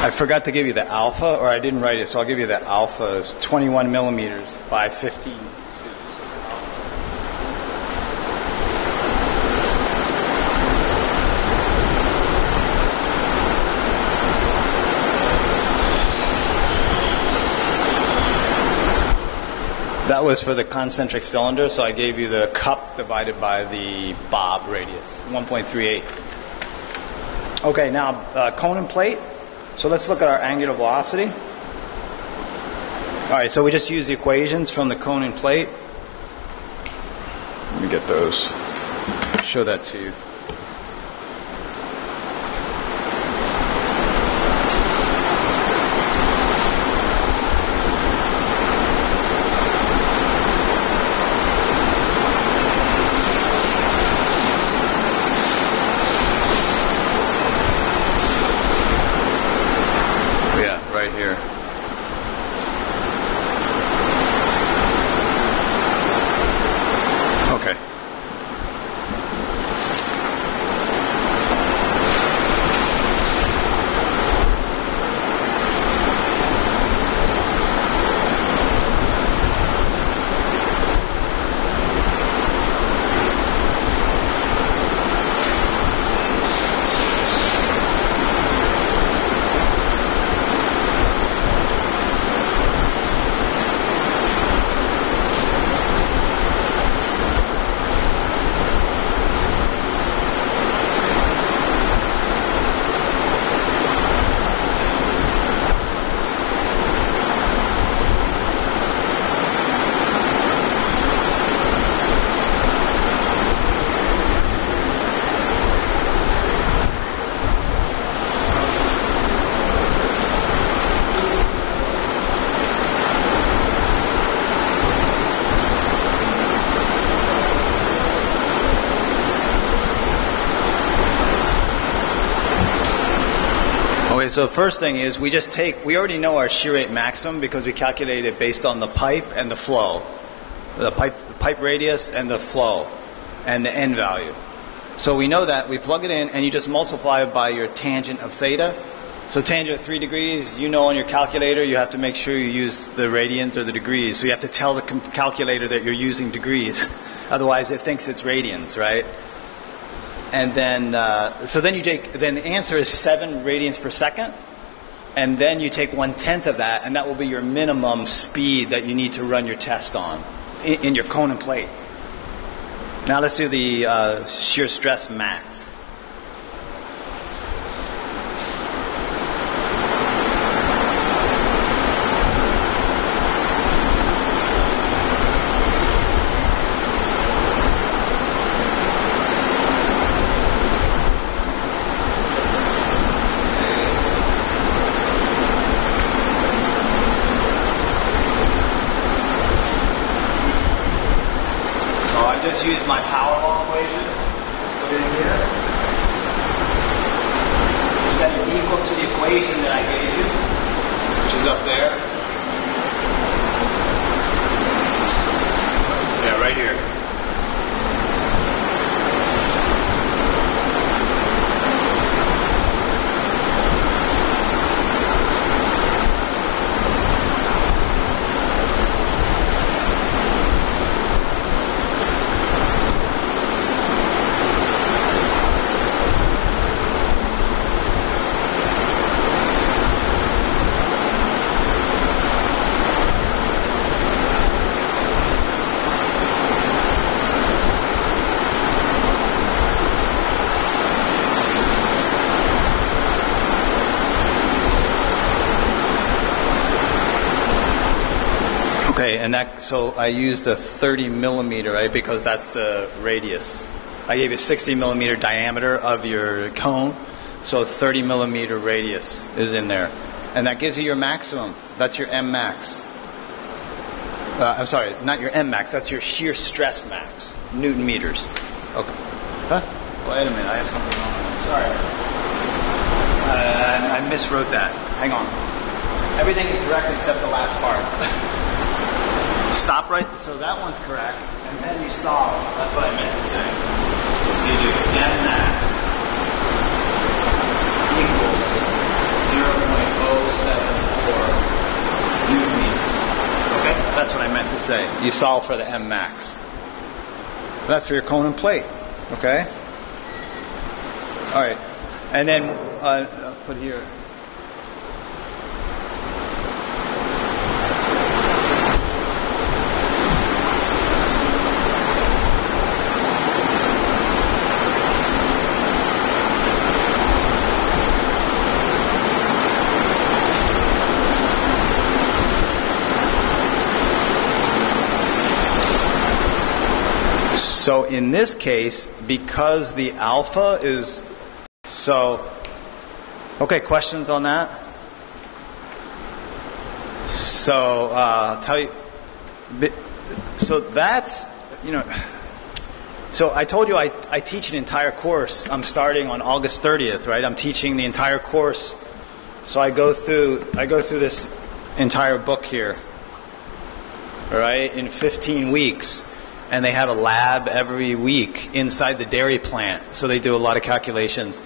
I forgot to give you the alpha, or I didn't write it, so I'll give you the alpha is 21 millimeters by 15. That was for the concentric cylinder, so I gave you the cup divided by the bob radius, 1.38. Okay, now cone and plate. So let's look at our angular velocity. All right, so we just use the equations from the cone and plate. Let me get those. Show that to you. Right here. Okay. Okay, so the first thing is we already know our shear rate maximum because we calculated it based on the pipe and the flow. The pipe radius and the flow and the end value. So we know that, we plug it in and you just multiply it by your tangent of theta. So tangent of 3 degrees, you know on your calculator you have to make sure you use the radians or the degrees. So you have to tell the calculator that you're using degrees. Otherwise it thinks it's radians, right? And then, then the answer is 7 radians per second. And then you take 1/10 of that, and that will be your minimum speed that you need to run your test on in your cone and plate. Now let's do the shear stress max. Just use my power law equation, put it in here, set it equal to the equation that I gave you, which is up there. Yeah, right here. Okay, and so I used a 30 millimeter, right, because that's the radius. I gave you 60 millimeter diameter of your cone, so 30 millimeter radius is in there. And that gives you your maximum. That's your M max. I'm sorry, not your M max, that's your shear stress max, Newton meters. Okay. Huh? Wait a minute, I have something wrong. Sorry. I miswrote that. Hang on. Everything is correct except the last part. Stop right, so that one's correct, and then you solve. That's what I meant to say. So you do M max equals 0.5 say. You solve for the M max. That's for your cone and plate. Okay? All right. And then I'll put here. So in this case, because the alpha is so, okay, questions on that? So I'll tell you, so that's, so I told you I teach an entire course. I'm starting on August 30th, right? I'm teaching the entire course. So I go through this entire book here, right, in 15 weeks. And they have a lab every week inside the dairy plant. So they do a lot of calculations.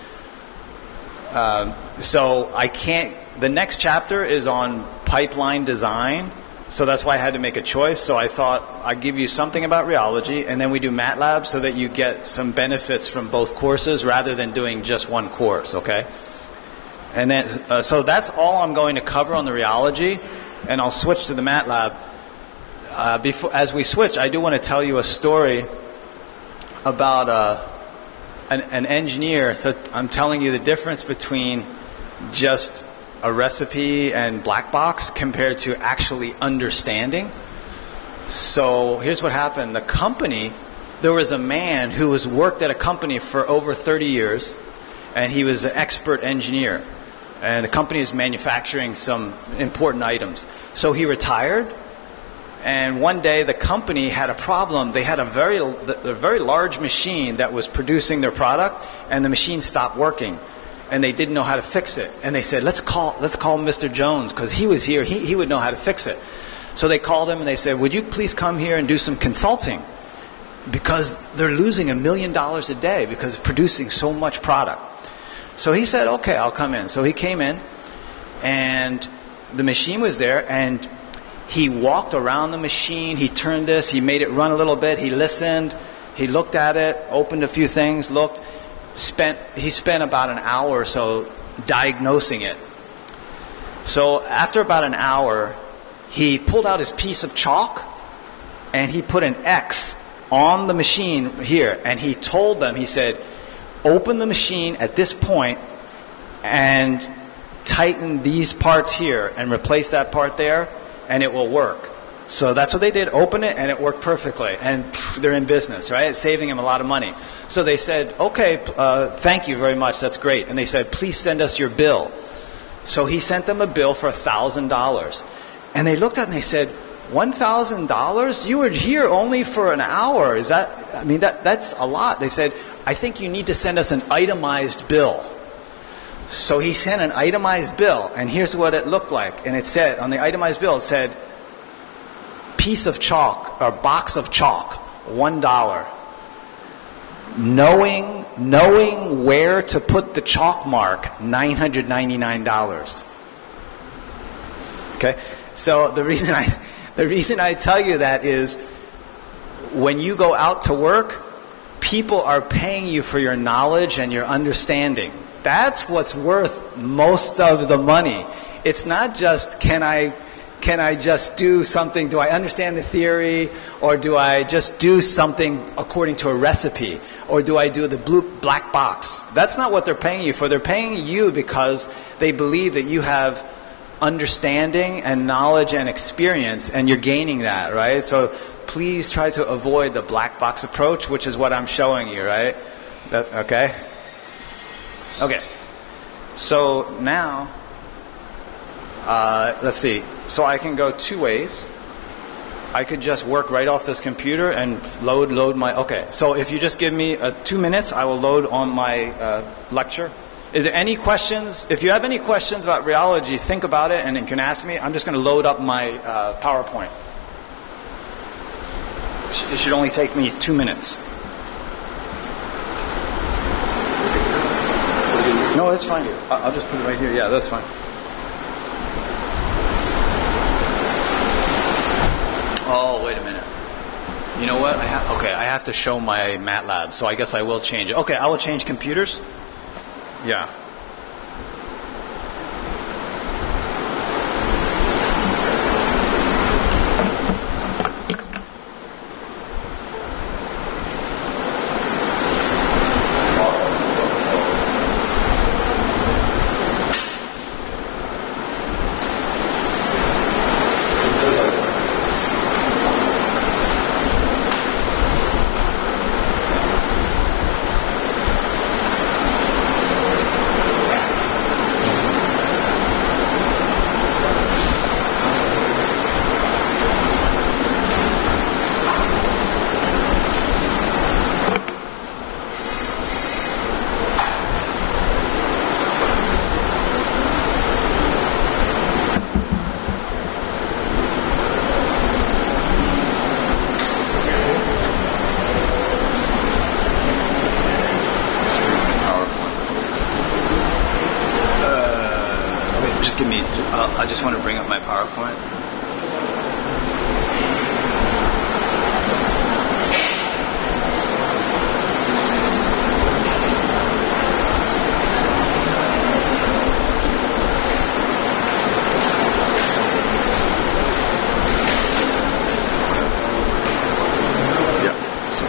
So I can't, the next chapter is on pipeline design. So that's why I had to make a choice. So I thought I'd give you something about rheology, and then we do MATLAB so that you get some benefits from both courses rather than doing just one course, okay? And then, so that's all I'm going to cover on the rheology, and I'll switch to the MATLAB. As we switch, I do want to tell you a story about an engineer. So I'm telling you the difference between just a recipe and black box compared to actually understanding. So here's what happened. The company, there was a man who was worked at a company for over 30 years, and he was an expert engineer. And the company is manufacturing some important items. So he retired. And one day the company had a problem. They had a very large machine that was producing their product, and the machine stopped working, and they didn't know how to fix it. And they said, let's call Mr. Jones, because he was here. He would know how to fix it. So they called him and they said, would you please come here and do some consulting, because they're losing $1 million a day because of producing so much product. So he said, okay, I'll come in. So he came in, and the machine was there, and he walked around the machine, he turned this, he made it run a little bit, he listened, he looked at it, opened a few things, he spent about an hour or so diagnosing it. So after about an hour, he pulled out his piece of chalk and he put an X on the machine here, and he told them, he said, open the machine at this point and tighten these parts here and replace that part there, and it will work. So that's what they did, open it, and it worked perfectly. And they're in business, right? It's saving them a lot of money. So they said, okay, thank you very much, that's great. And they said, please send us your bill. So he sent them a bill for $1,000. And they looked at it and they said, $1,000? You were here only for an hour. That's a lot. They said, I think you need to send us an itemized bill. So he sent an itemized bill, and here's what it looked like. And it said, on the itemized bill, it said, piece of chalk, or box of chalk, $1. Knowing where to put the chalk mark, $999. Okay? So the reason I tell you that is, when you go out to work, people are paying you for your knowledge and your understanding. That's what's worth most of the money. It's not just, can I just do something, do I understand the theory, or do I just do something according to a recipe, or do I do the black box? That's not what they're paying you for. They're paying you because they believe that you have understanding and knowledge and experience, and you're gaining that, right? So please try to avoid the black box approach, which is what I'm showing you, right? Okay? Okay, so now, let's see. So I can go two ways. I could just work right off this computer and load my, okay. So if you just give me 2 minutes, I will load on my lecture. Is there any questions? If you have any questions about rheology, think about it and you can ask me. I'm just going to load up my PowerPoint. It should only take me 2 minutes. No, that's fine. I'll just put it right here. Yeah, that's fine. Oh, wait a minute. You know what? I have to show my MATLAB, so I guess I will change it. Okay, I will change computers. Yeah. Just give me, I just want to bring up my PowerPoint. Yeah, so.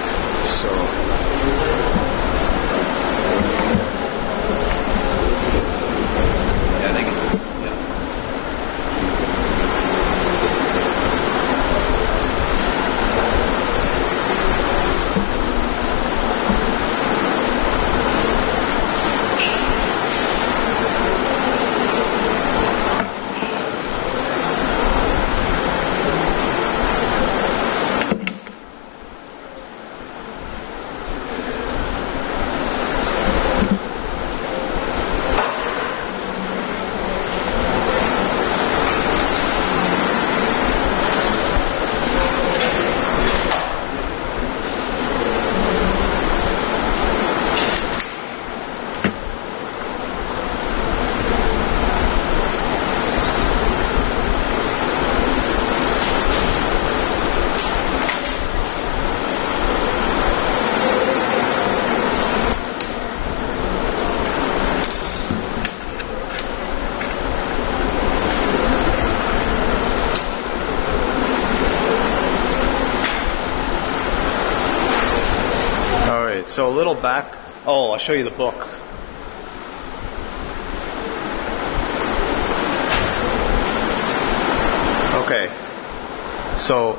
So a little back. Oh, I'll show you the book. Okay. So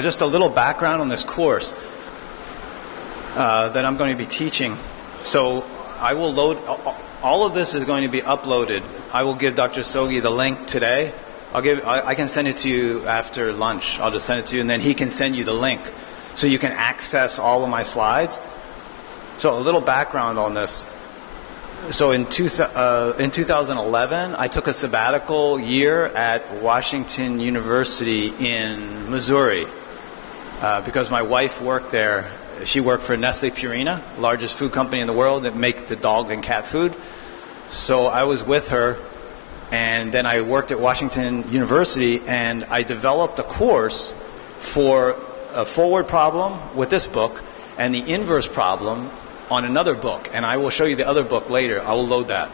just a little background on this course that I'm going to be teaching. So I will load. All of this is going to be uploaded. I will give Dr. Sogi the link today. I can send it to you after lunch. I'll just send it to you, and then he can send you the link, so you can access all of my slides. So a little background on this. So in 2011, I took a sabbatical year at Washington University in Missouri because my wife worked there. She worked for Nestle Purina, largest food company in the world that make the dog and cat food. So I was with her, and then I worked at Washington University, and I developed a course for a forward problem with this book and the inverse problem on another book, and I will show you the other book later. I will load that.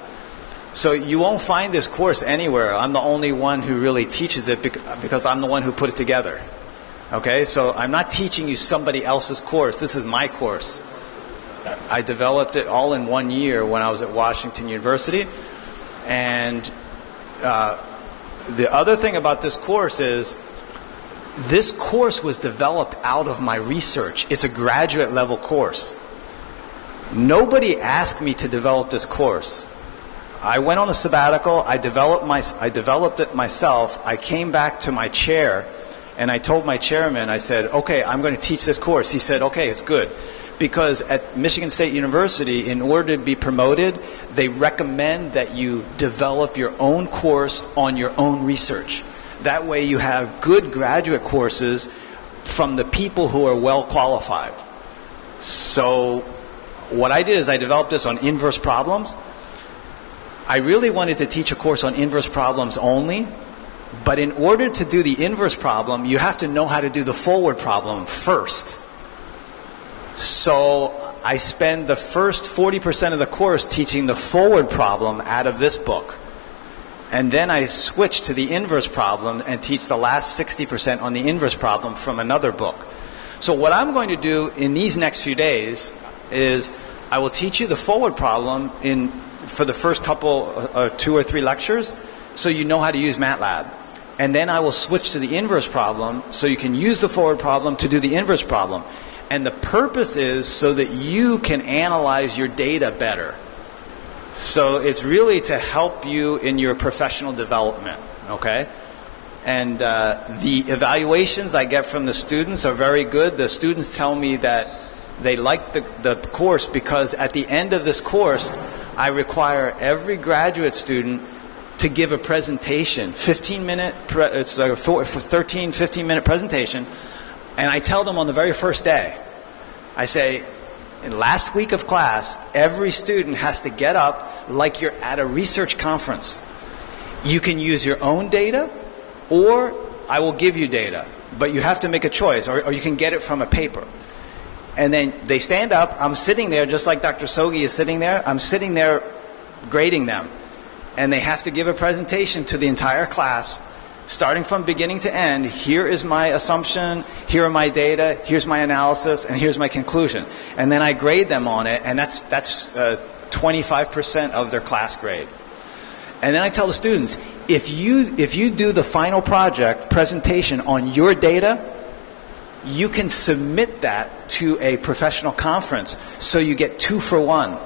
So you won't find this course anywhere. I'm the only one who really teaches it because I'm the one who put it together. Okay, so I'm not teaching you somebody else's course. This is my course. I developed it all in 1 year when I was at Washington University. And the other thing about this course is this course was developed out of my research. It's a graduate level course. Nobody asked me to develop this course. I went on a sabbatical. I developed it myself. I came back to my chair, and I told my chairman, I said, okay, I'm going to teach this course. He said, okay, it's good. Because at Michigan State University, in order to be promoted, they recommend that you develop your own course on your own research. That way you have good graduate courses from the people who are well qualified. So what I did is I developed this on inverse problems. I really wanted to teach a course on inverse problems only, But in order to do the inverse problem, you have to know how to do the forward problem first. So I spend the first 40% of the course teaching the forward problem out of this book. And then I switch to the inverse problem and teach the last 60% on the inverse problem from another book. So what I'm going to do in these next few days is I will teach you the forward problem for the first couple, 2 or 3 lectures, so you know how to use MATLAB. And then I will switch to the inverse problem so you can use the forward problem to do the inverse problem. And the purpose is so that you can analyze your data better. So it's really to help you in your professional development, okay? And the evaluations I get from the students are very good. The students tell me that they like the course because at the end of this course, I require every graduate student to give a presentation, 15-minute, it's like a 13, 15-minute presentation, and I tell them on the very first day, I say, in last week of class, every student has to get up like you're at a research conference. You can use your own data, or I will give you data, but you have to make a choice, or you can get it from a paper. And then they stand up, I'm sitting there just like Dr. Sogi is sitting there, I'm sitting there grading them. And they have to give a presentation to the entire class, starting from beginning to end. Here is my assumption, here are my data, here's my analysis, and here's my conclusion. And then I grade them on it, and that's 25% of their class grade. And then I tell the students, if you do the final project presentation on your data, you can submit that to a professional conference, so you get 2 for 1.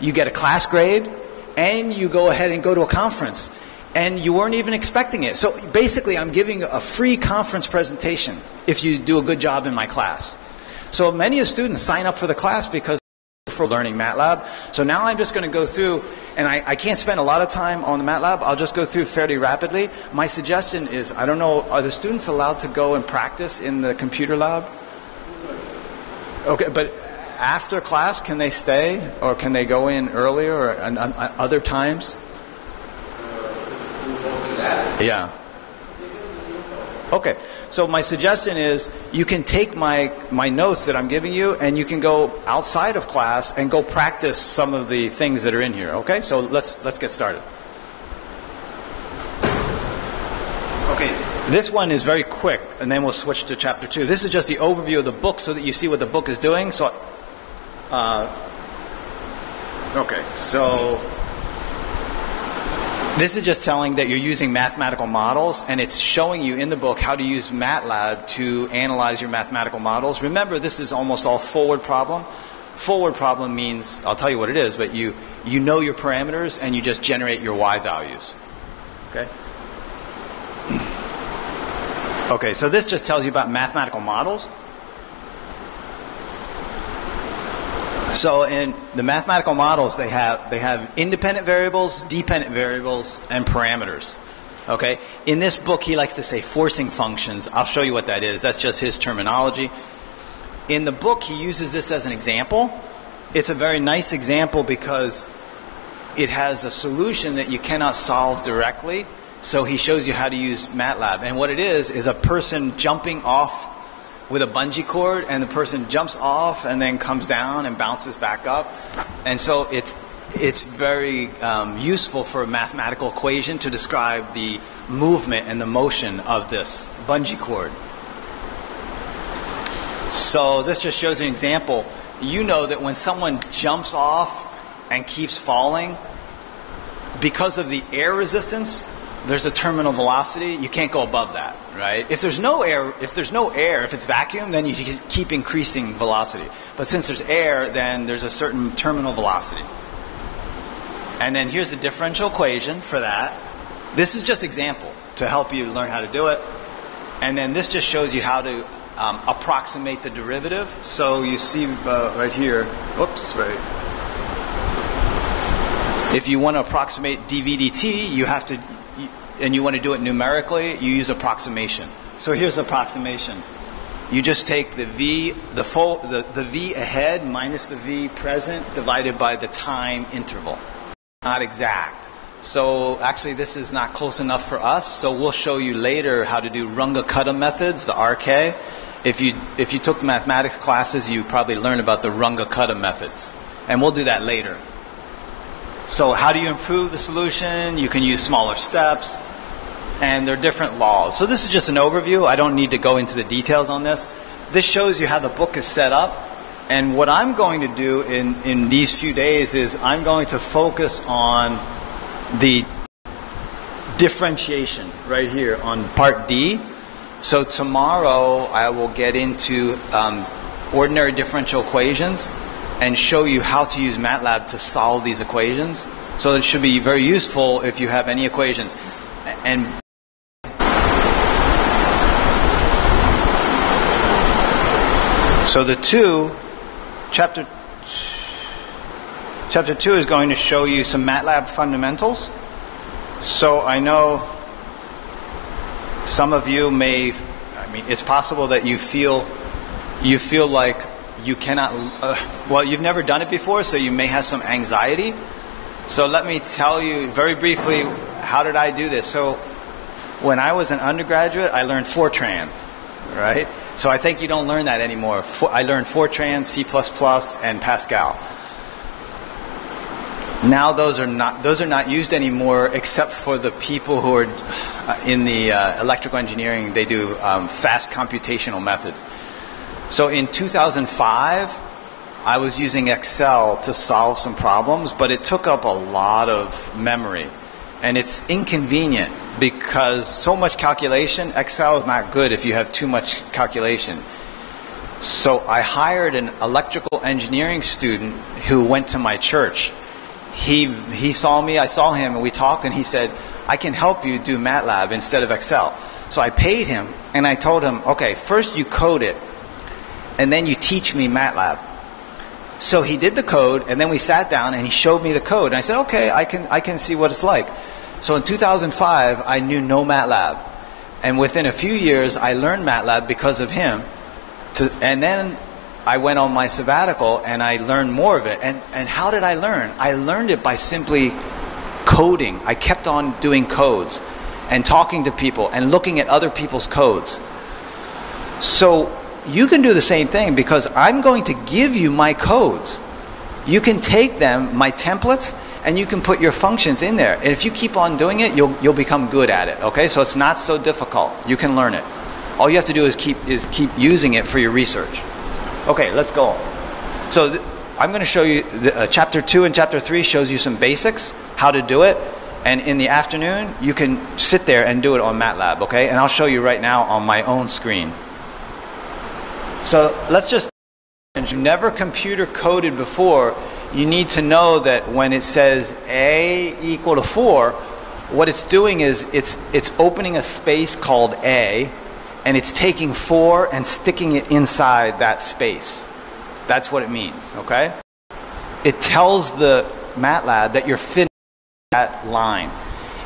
You get a class grade, and you go ahead and go to a conference, and you weren't even expecting it. So basically, I'm giving a free conference presentation if you do a good job in my class. So many of the students sign up for the class because for learning MATLAB. So now I'm just going to go through, and I can't spend a lot of time on the MATLAB. I'll just go through fairly rapidly. My suggestion is, I don't know, are the students allowed to go and practice in the computer lab? Okay, but after class, can they stay, or can they go in earlier or other times? Yeah. Okay, so my suggestion is you can take my notes that I'm giving you, and you can go outside of class and go practice some of the things that are in here. Okay, so let's get started. Okay, this one is very quick, and then we'll switch to chapter 2. This is just the overview of the book so that you see what the book is doing. So, okay, so this is just telling that you're using mathematical models, and it's showing you in the book how to use MATLAB to analyze your mathematical models. Remember, this is almost all forward problem. Forward problem means, I'll tell you what it is, but you know your parameters and you just generate your y values. Okay? Okay, so this just tells you about mathematical models. So in the mathematical models, they have independent variables, dependent variables, and parameters. Okay? In this book, he likes to say forcing functions. I'll show you what that is. That's just his terminology. In the book, he uses this as an example. It's a very nice example because it has a solution that you cannot solve directly. So he shows you how to use MATLAB. And what it is a person jumping off with a bungee cord, and the person jumps off and then comes down and bounces back up. And so it's very useful for a mathematical equation to describe the movement and the motion of this bungee cord. So this just shows an example. You know that when someone jumps off and keeps falling, because of the air resistance, there's a terminal velocity. You can't go above that, right? If there's no air, if it's vacuum, then you keep increasing velocity. But since there's air, then there's a certain terminal velocity. And then here's the differential equation for that. This is just example to help you learn how to do it. And then this just shows you how to approximate the derivative. So you see right here, whoops, right. If you want to approximate dv dt, you have to, and you want to do it numerically, you use approximation. So here's approximation. You just take the v, the v ahead minus the v present divided by the time interval. Not exact, So actually this is not close enough for us, so we'll show you later how to do Runge-Kutta methods, the RK. If you took mathematics classes, you probably learned about the Runge-Kutta methods. And we'll do that later. So how do you improve the solution? You can use smaller steps, and there are different laws. So this is just an overview. I don't need to go into the details on this. This shows you how the book is set up. And what I'm going to do in these few days is I'm going to focus on the differentiation right here on part D. So tomorrow I will get into ordinary differential equations and show you how to use MATLAB to solve these equations. So it should be very useful if you have any equations. And so chapter 2 is going to show you some MATLAB fundamentals. So I know some of you it's possible that you feel like you cannot, well, you've never done it before, so you may have some anxiety. So let me tell you very briefly, how did I do this? So when I was an undergraduate, I learned Fortran, right? So I think you don't learn that anymore. I learned Fortran, C++, and Pascal. Now those are not used anymore, except for the people who are in the electrical engineering. They do fast computational methods. So in 2005, I was using Excel to solve some problems, but it took up a lot of memory. And it's inconvenient because so much calculation, Excel is not good if you have too much calculation. So I hired an electrical engineering student who went to my church. He saw me, I saw him, and we talked, and he said, I can help you do MATLAB instead of Excel. So I paid him, and I told him, okay, first you code it, and then you teach me MATLAB. So he did the code, and then we sat down, and he showed me the code. And I said, okay, I can see what it's like. So in 2005, I knew no MATLAB. And within a few years, I learned MATLAB because of him. And then I went on my sabbatical, and I learned more of it. And how did I learn? I learned it by simply coding. I kept on doing codes and talking to people and looking at other people's codes. So you can do the same thing because I'm going to give you my codes. You can take them, my templates, and you can put your functions in there. And if you keep on doing it, you'll become good at it. Okay, so it's not so difficult. You can learn it. All you have to do is keep using it for your research. Okay, let's go. So I'm going to show you chapter 2 and chapter 3 shows you some basics, how to do it. And in the afternoon, you can sit there and do it on MATLAB. Okay, and I'll show you right now on my own screen. So let's just, if you've never computer coded before, you need to know that when it says A equal to 4, what it's doing is it's opening a space called A, and it's taking 4 and sticking it inside that space. That's what it means, okay? It tells the MATLAB that you're finishing that line.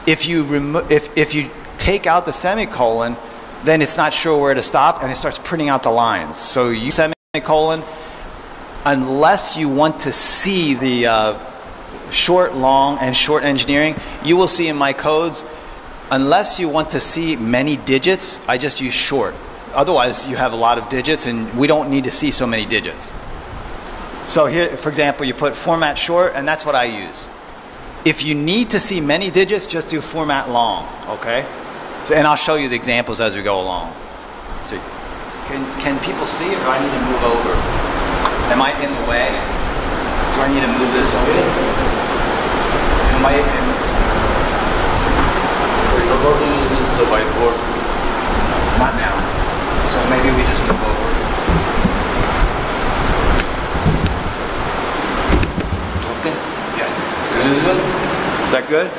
If you take out the semicolon, then it's not sure where to stop, and it starts printing out the lines. So you semicolon, unless you want to see the short, long, and short engineering, you will see in my codes, unless you want to see many digits, I just use short. Otherwise, you have a lot of digits, and we don't need to see so many digits. So here, for example, you put format short, and that's what I use. If you need to see many digits, just do format long, okay? So, and I'll show you the examples as we go along. See, can people see, or do I need to move over? Am I in the way? Do I need to move this over? You're going to use this whiteboard? Not now. So maybe we just move over. It's okay. Yeah, it's good. Visible? Is that good?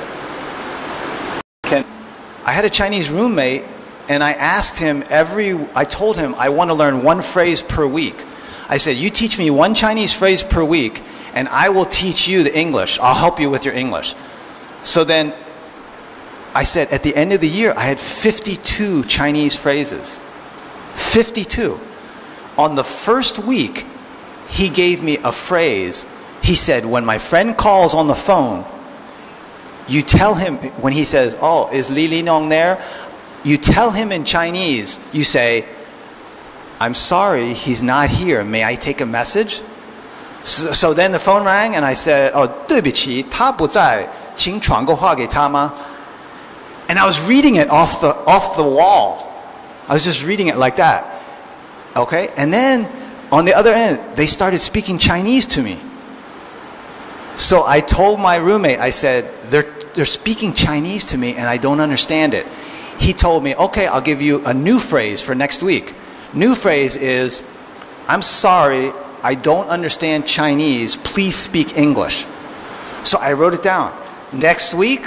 I had a Chinese roommate, and I asked him I told him I want to learn one phrase per week. I said, you teach me one Chinese phrase per week, and I will teach you the English. I'll help you with your English. So then I said, at the end of the year, I had 52 Chinese phrases. 52. On the first week, he gave me a phrase. He said, when my friend calls on the phone, you tell him, when he says, oh, is Li Linong there? You tell him in Chinese, you say, I'm sorry, he's not here. May I take a message? So then the phone rang and I said, oh, 对不起，他不在，请传个话给他吗? And I was reading it off the wall. I was just reading it like that. Okay? And then on the other end, they started speaking Chinese to me. So I told my roommate, I said, they're speaking Chinese to me and I don't understand it. He told me, okay, I'll give you a new phrase for next week. New phrase is, I'm sorry, I don't understand Chinese. Please speak English. So I wrote it down. Next week,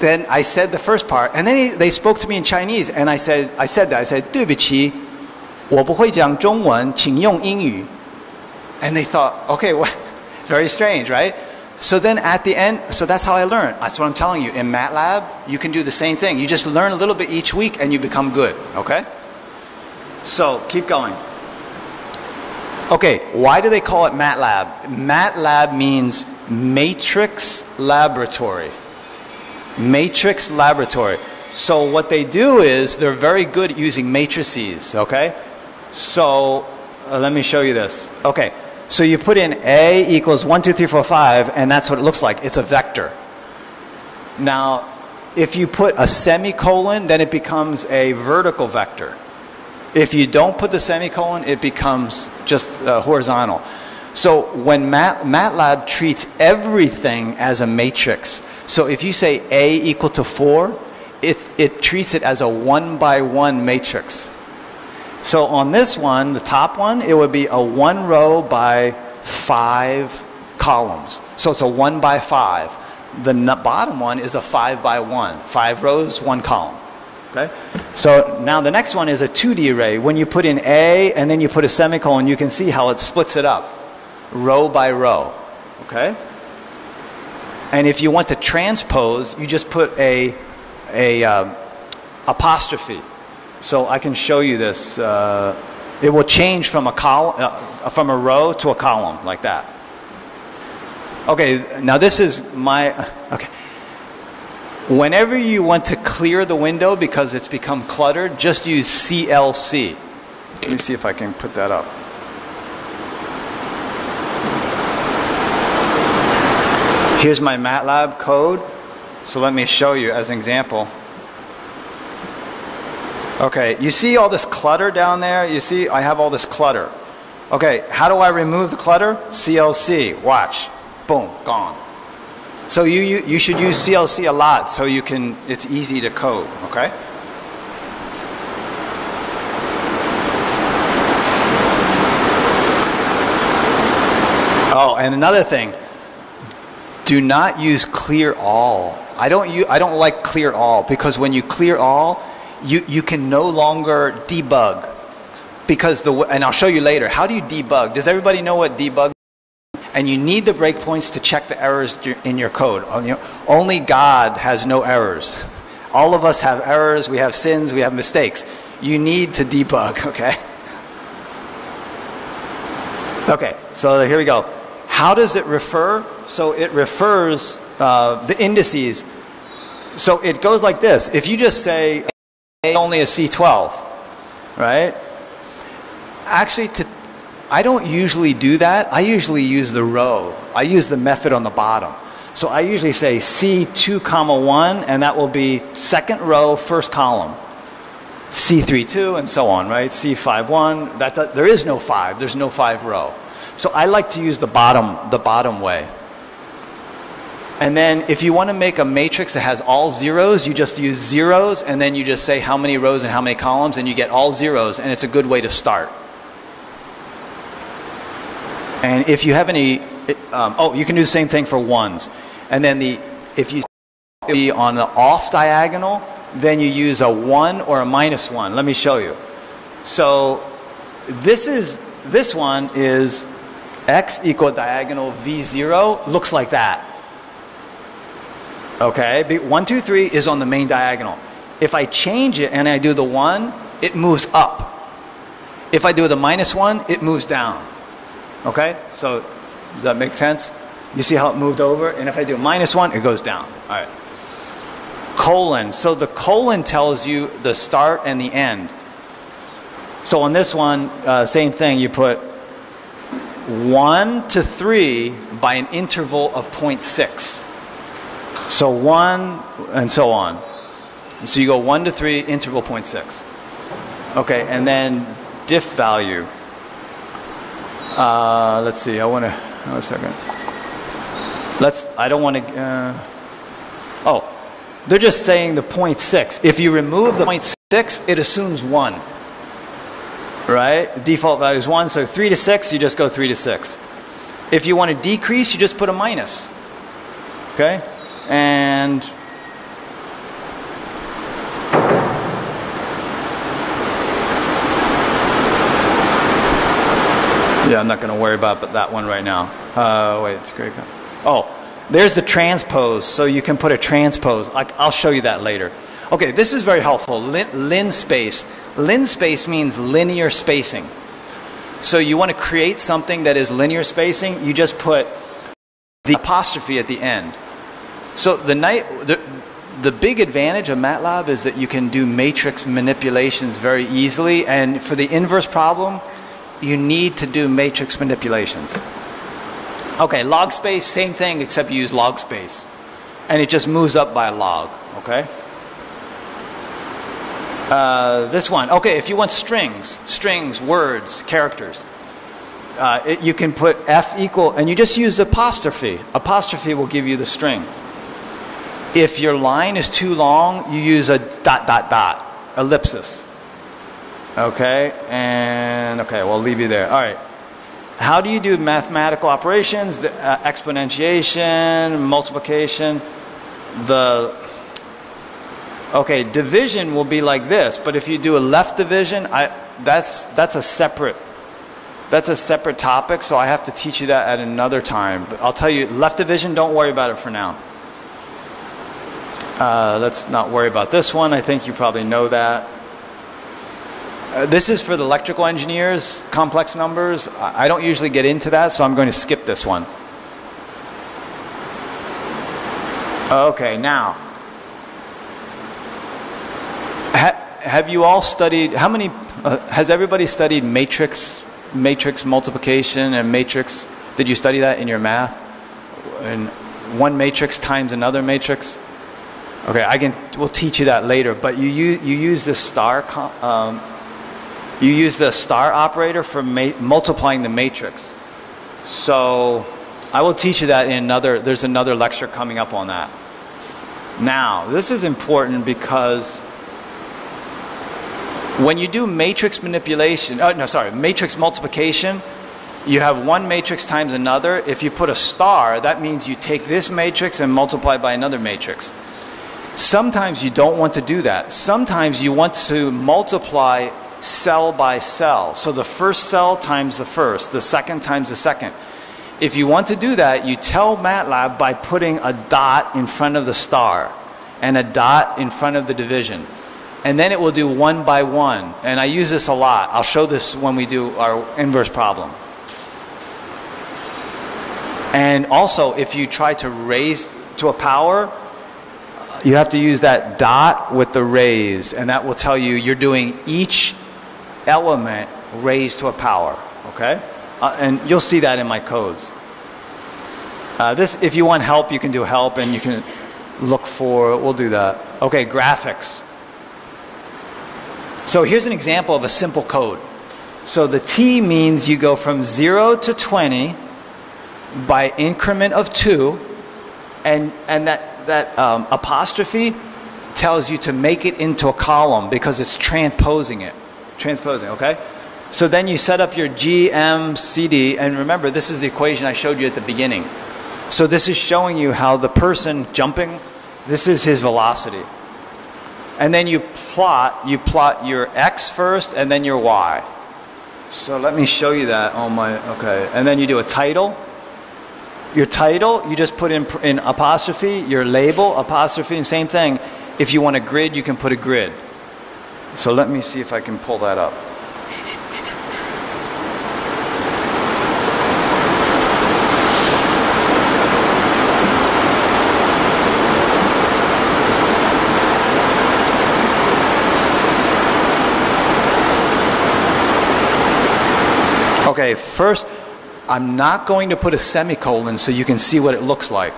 then I said the first part, and then they spoke to me in Chinese, and I said that. I said, 对不起，我不会讲中文，请用英语. And they thought, okay, well, it's very strange, right? So then at the end, so that's how I learned. That's what I'm telling you. In MATLAB, you can do the same thing. You just learn a little bit each week and you become good, okay? So keep going. Okay, why do they call it MATLAB? MATLAB means Matrix Laboratory. Matrix Laboratory. So what they do is they're very good at using matrices, okay? So let me show you this. Okay. So you put in A equals 1, 2, 3, 4, 5, and that's what it looks like. It's a vector. Now, if you put a semicolon, then it becomes a vertical vector. If you don't put the semicolon, it becomes just horizontal. So when MATLAB treats everything as a matrix, so if you say A equal to 4, it treats it as a 1-by-1 matrix. So on this one, the top one, it would be a 1 row by 5 columns. So it's a 1 by 5. The bottom one is a 5 by 1. 5 rows, 1 column. Okay? So now the next one is a 2D array. When you put in A and then you put a semicolon, you can see how it splits it up, row by row. Okay? And if you want to transpose, you just put a apostrophe. So I can show you this. It will change from a column, from a row to a column, like that. Okay, now this is my. Okay. Whenever you want to clear the window because it's become cluttered, just use CLC. Let me see if I can put that up. Here's my MATLAB code. So let me show you as an example. Okay, you see all this clutter down there? You see, I have all this clutter. Okay, how do I remove the clutter? CLC, watch. Boom, gone. So you should use CLC a lot so you can, it's easy to code, okay? Oh, and another thing, do not use clear all. I don't like clear all because when you clear all, you can no longer debug because and I'll show you later. How do you debug? Does everybody know what debug is? And you need the breakpoints to check the errors in your code. Only God has no errors. All of us have errors, we have sins, we have mistakes. You need to debug, okay? Okay, so here we go. How does it refer? So it refers the indices. So it goes like this. If you just say only a C12, right? Actually, I don't usually do that. I usually use the row. I use the method on the bottom. So I usually say C2, 1, and that will be second row, first column. C32, and so on, right? C5, 1. There is no 5. There's no 5 row. So I like to use the bottom way. And then if you want to make a matrix that has all zeros, you just use zeros, and then you just say how many rows and how many columns, and you get all zeros, and it's a good way to start. And if you have any, you can do the same thing for ones. And then if you be on the off diagonal, then you use a 1 or a -1. Let me show you. So this one is x equal diagonal v0, looks like that. Okay, 1, 2, 3 is on the main diagonal. If I change it and I do the 1, it moves up. If I do the -1, it moves down. Okay, so does that make sense? You see how it moved over? And if I do -1, it goes down. All right. Colon. So the colon tells you the start and the end. So on this one, same thing. You put 1 to 3 by an interval of 0.6. So 1 and so on. So you go 1 to 3, interval 0.6. Okay, and then diff value. Let's see. I want to. Oh, a second. I don't want to. They're just saying the 0.6. If you remove the 0.6, it assumes 1. Right? The default value is 1. So 3 to 6, you just go 3 to 6. If you want to decrease, you just put a minus. Okay? And yeah, I'm not going to worry about that one right now. Wait, it's great. Oh, there's the transpose. So you can put a transpose. I'll show you that later. Okay, this is very helpful. Linspace. Linspace means linear spacing. So you want to create something that is linear spacing, you just put the apostrophe at the end. So the big advantage of MATLAB is that you can do matrix manipulations very easily, and for the inverse problem, you need to do matrix manipulations. Okay, log space, same thing, except you use log space. And it just moves up by a log, okay? This one, okay, if you want strings, words, characters, you can put F equal, and you just use apostrophe. Apostrophe will give you the string. If your line is too long, you use a ... ellipsis. Okay, and okay, we'll leave you there. All right. How do you do mathematical operations? The, exponentiation, multiplication. Okay, division will be like this, but if you do a left division, that's a separate topic, so I have to teach you that at another time. But I'll tell you, left division, don't worry about it for now. Let's not worry about this one. I think you probably know that. This is for the electrical engineers, complex numbers. I don't usually get into that, so I'm going to skip this one. Okay, now, have you all studied, how many, has everybody studied matrix multiplication and matrix? Did you study that in your math? And one matrix times another matrix? Okay, we'll teach you that later, but you use the star, you use the star operator for multiplying the matrix. So I will teach you that in there's another lecture coming up on that. Now, this is important because when you do matrix manipulation, matrix multiplication, you have one matrix times another. If you put a star, that means you take this matrix and multiply by another matrix. Sometimes you don't want to do that. Sometimes you want to multiply cell by cell. So the first cell times the first, the second times the second. If you want to do that, you tell MATLAB by putting a dot in front of the star and a dot in front of the division. And then it will do one by one. And I use this a lot. I'll show this when we do our inverse problem. And also, if you try to raise to a power, you have to use that dot with the raised, and that will tell you you're doing each element raised to a power, okay? And you'll see that in my codes. If you want help, you can do help, and you can look for, we'll do that. Okay, graphics. So here's an example of a simple code. So the T means you go from 0 to 20 by increment of 2, and that apostrophe tells you to make it into a column because it's transposing, okay? So then you set up your GMCD, and remember, this is the equation I showed you at the beginning. So this is showing you how the person jumping, this is his velocity. And then you plot your X first and then your Y. So let me show you that on my, okay. And then you do a title. Your title, you just put in apostrophe, your label, apostrophe, and same thing. If you want a grid, you can put a grid. So let me see if I can pull that up. Okay, first, I'm not going to put a semicolon so you can see what it looks like.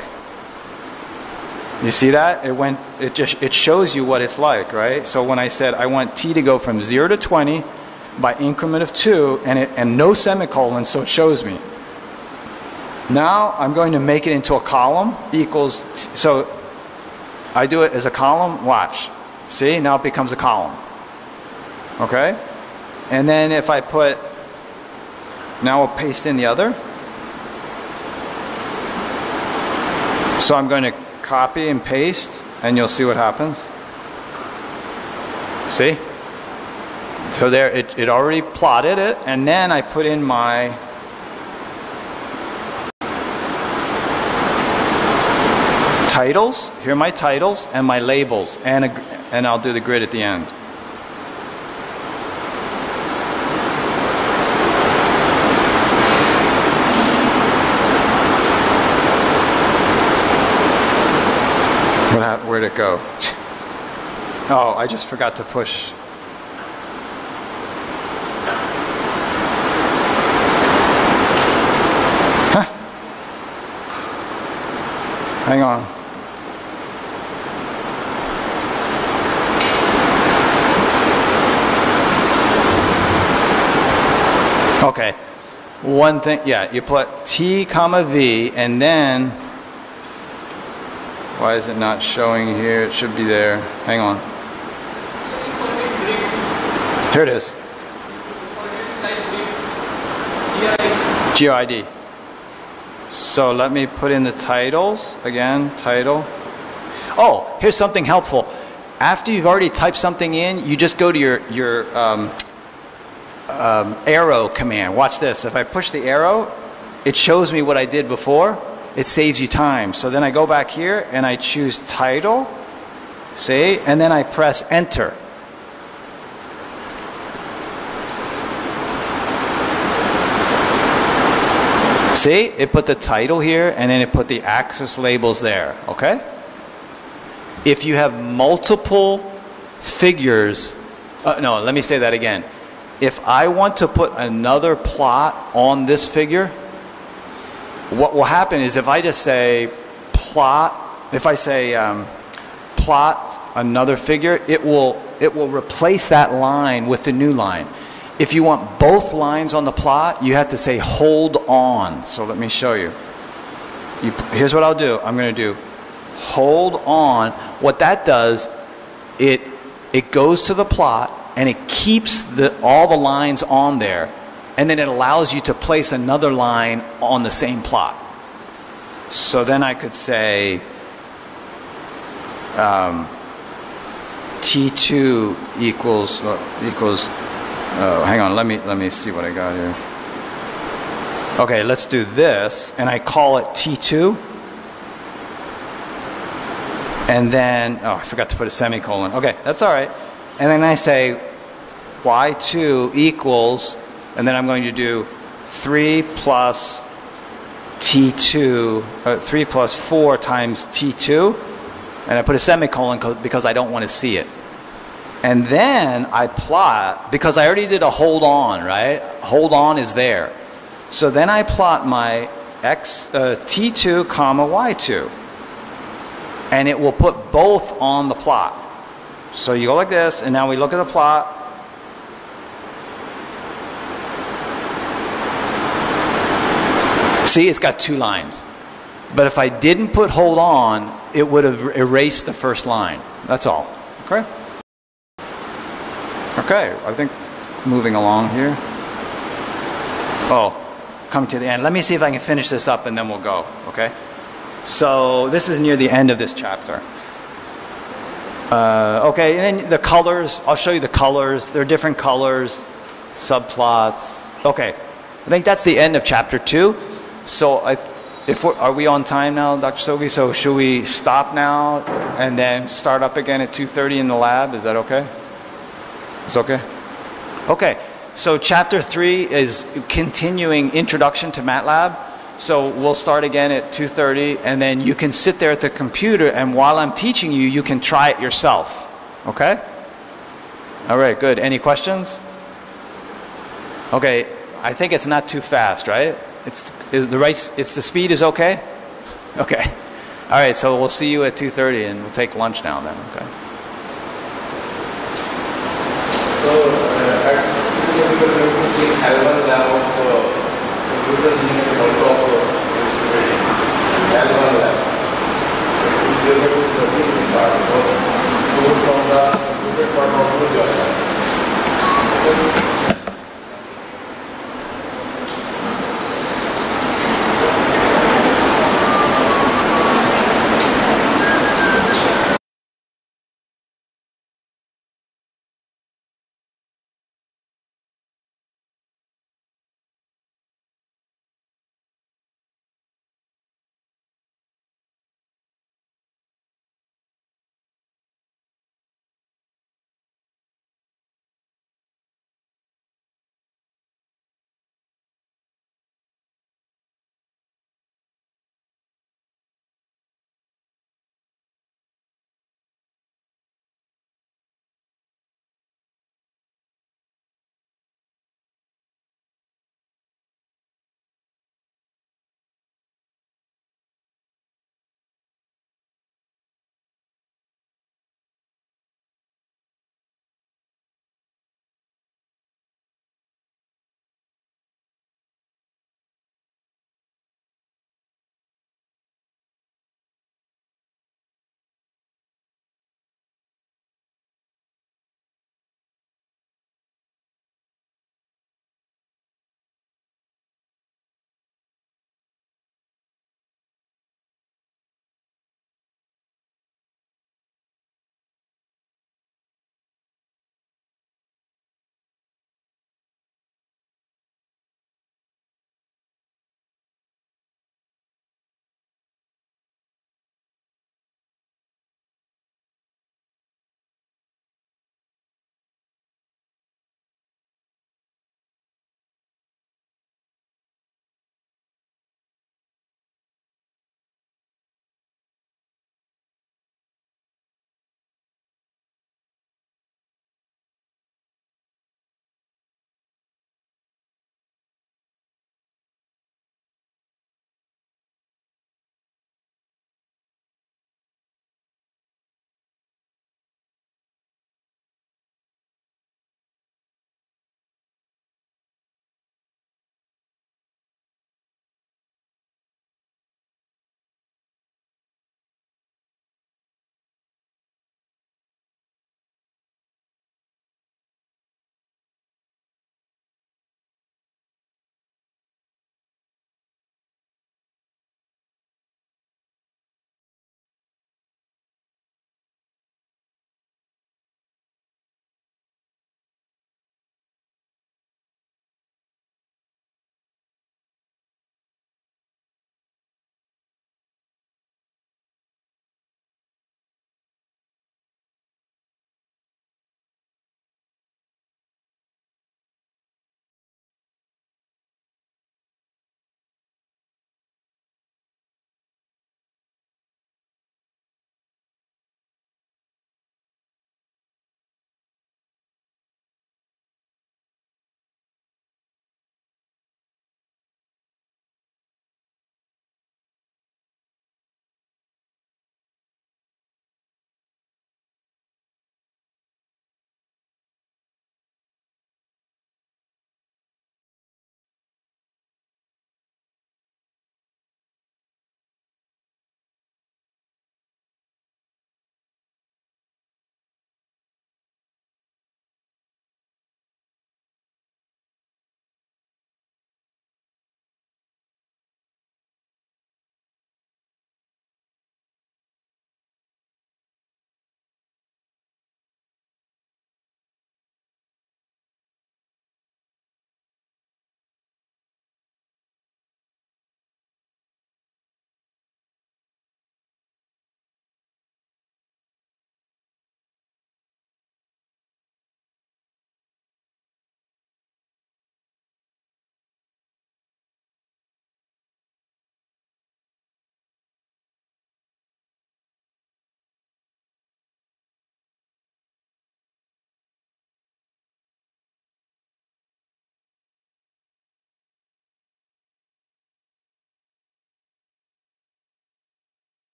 You see that? It shows you what it's like, right? So when I said I want t to go from 0 to 20 by increment of 2 and no semicolon, so it shows me. Now I'm going to make it into a column equals, so I do it as a column, watch. See, now it becomes a column. Okay? And then if I put, now I'll paste in the other. So I'm going to copy and paste, and you'll see what happens. See? So there, it already plotted it, and then I put in my titles. Here are my titles and my labels, and I'll do the grid at the end. Where'd it go? Oh, I just forgot to push. Huh? Hang on. Okay. One thing, yeah, you put T comma V, and then, why is it not showing here? It should be there. Hang on. Here it is. GID. So let me put in the titles again. Title. Oh, here's something helpful. After you've already typed something in, you just go to your arrow command. Watch this. If I push the arrow, it shows me what I did before. It saves you time. So then I go back here and I choose title, see, and then I press enter. See, it put the title here and then it put the axis labels there, okay? If you have multiple figures, no, let me say that again. If I want to put another plot on this figure, what will happen is if I just say plot, if I say plot another figure, it will replace that line with the new line. If you want both lines on the plot, you have to say hold on. So let me show you. Here's what I'll do. I'm going to do hold on. What that does, it goes to the plot and it keeps all the lines on there. And then it allows you to place another line on the same plot. So then I could say T2 equals hang on, let me see what I got here. Okay, let's do this, and I call it T2. And then, oh, I forgot to put a semicolon. Okay, that's all right. And then I say Y2 equals, and then I'm going to do 3 plus T2, 3 plus 4 times T2, and I put a semicolon because I don't want to see it. And then I plot, because I already did a hold on, right? Hold on is there. So then I plot my T2 comma Y2, and it will put both on the plot. So you go like this, and now we look at the plot. See, it's got 2 lines. But if I didn't put hold on, it would have erased the first line. That's all. Okay? Okay, I think moving along here. Oh, come to the end. Let me see if I can finish this up and then we'll go. Okay? So this is near the end of this chapter. Okay, and then the colors. I'll show you the colors. There are different colors, subplots. Okay, I think that's the end of chapter 2. So are we on time now, Dr. Sogi? So should we stop now and then start up again at 2:30 in the lab? Is that okay? It's okay? Okay, so chapter 3 is continuing Introduction to MATLAB. So we'll start again at 2:30, and then you can sit there at the computer, and while I'm teaching you, you can try it yourself. Okay? All right, good. Any questions? Okay, I think it's not too fast, right? It's the speed is okay? Okay. All right, so we'll see you at 2:30 and we'll take lunch now then, okay? So, actually, we are going to see L1 lab of computer engineering also of L1 lab. It will be able to start from the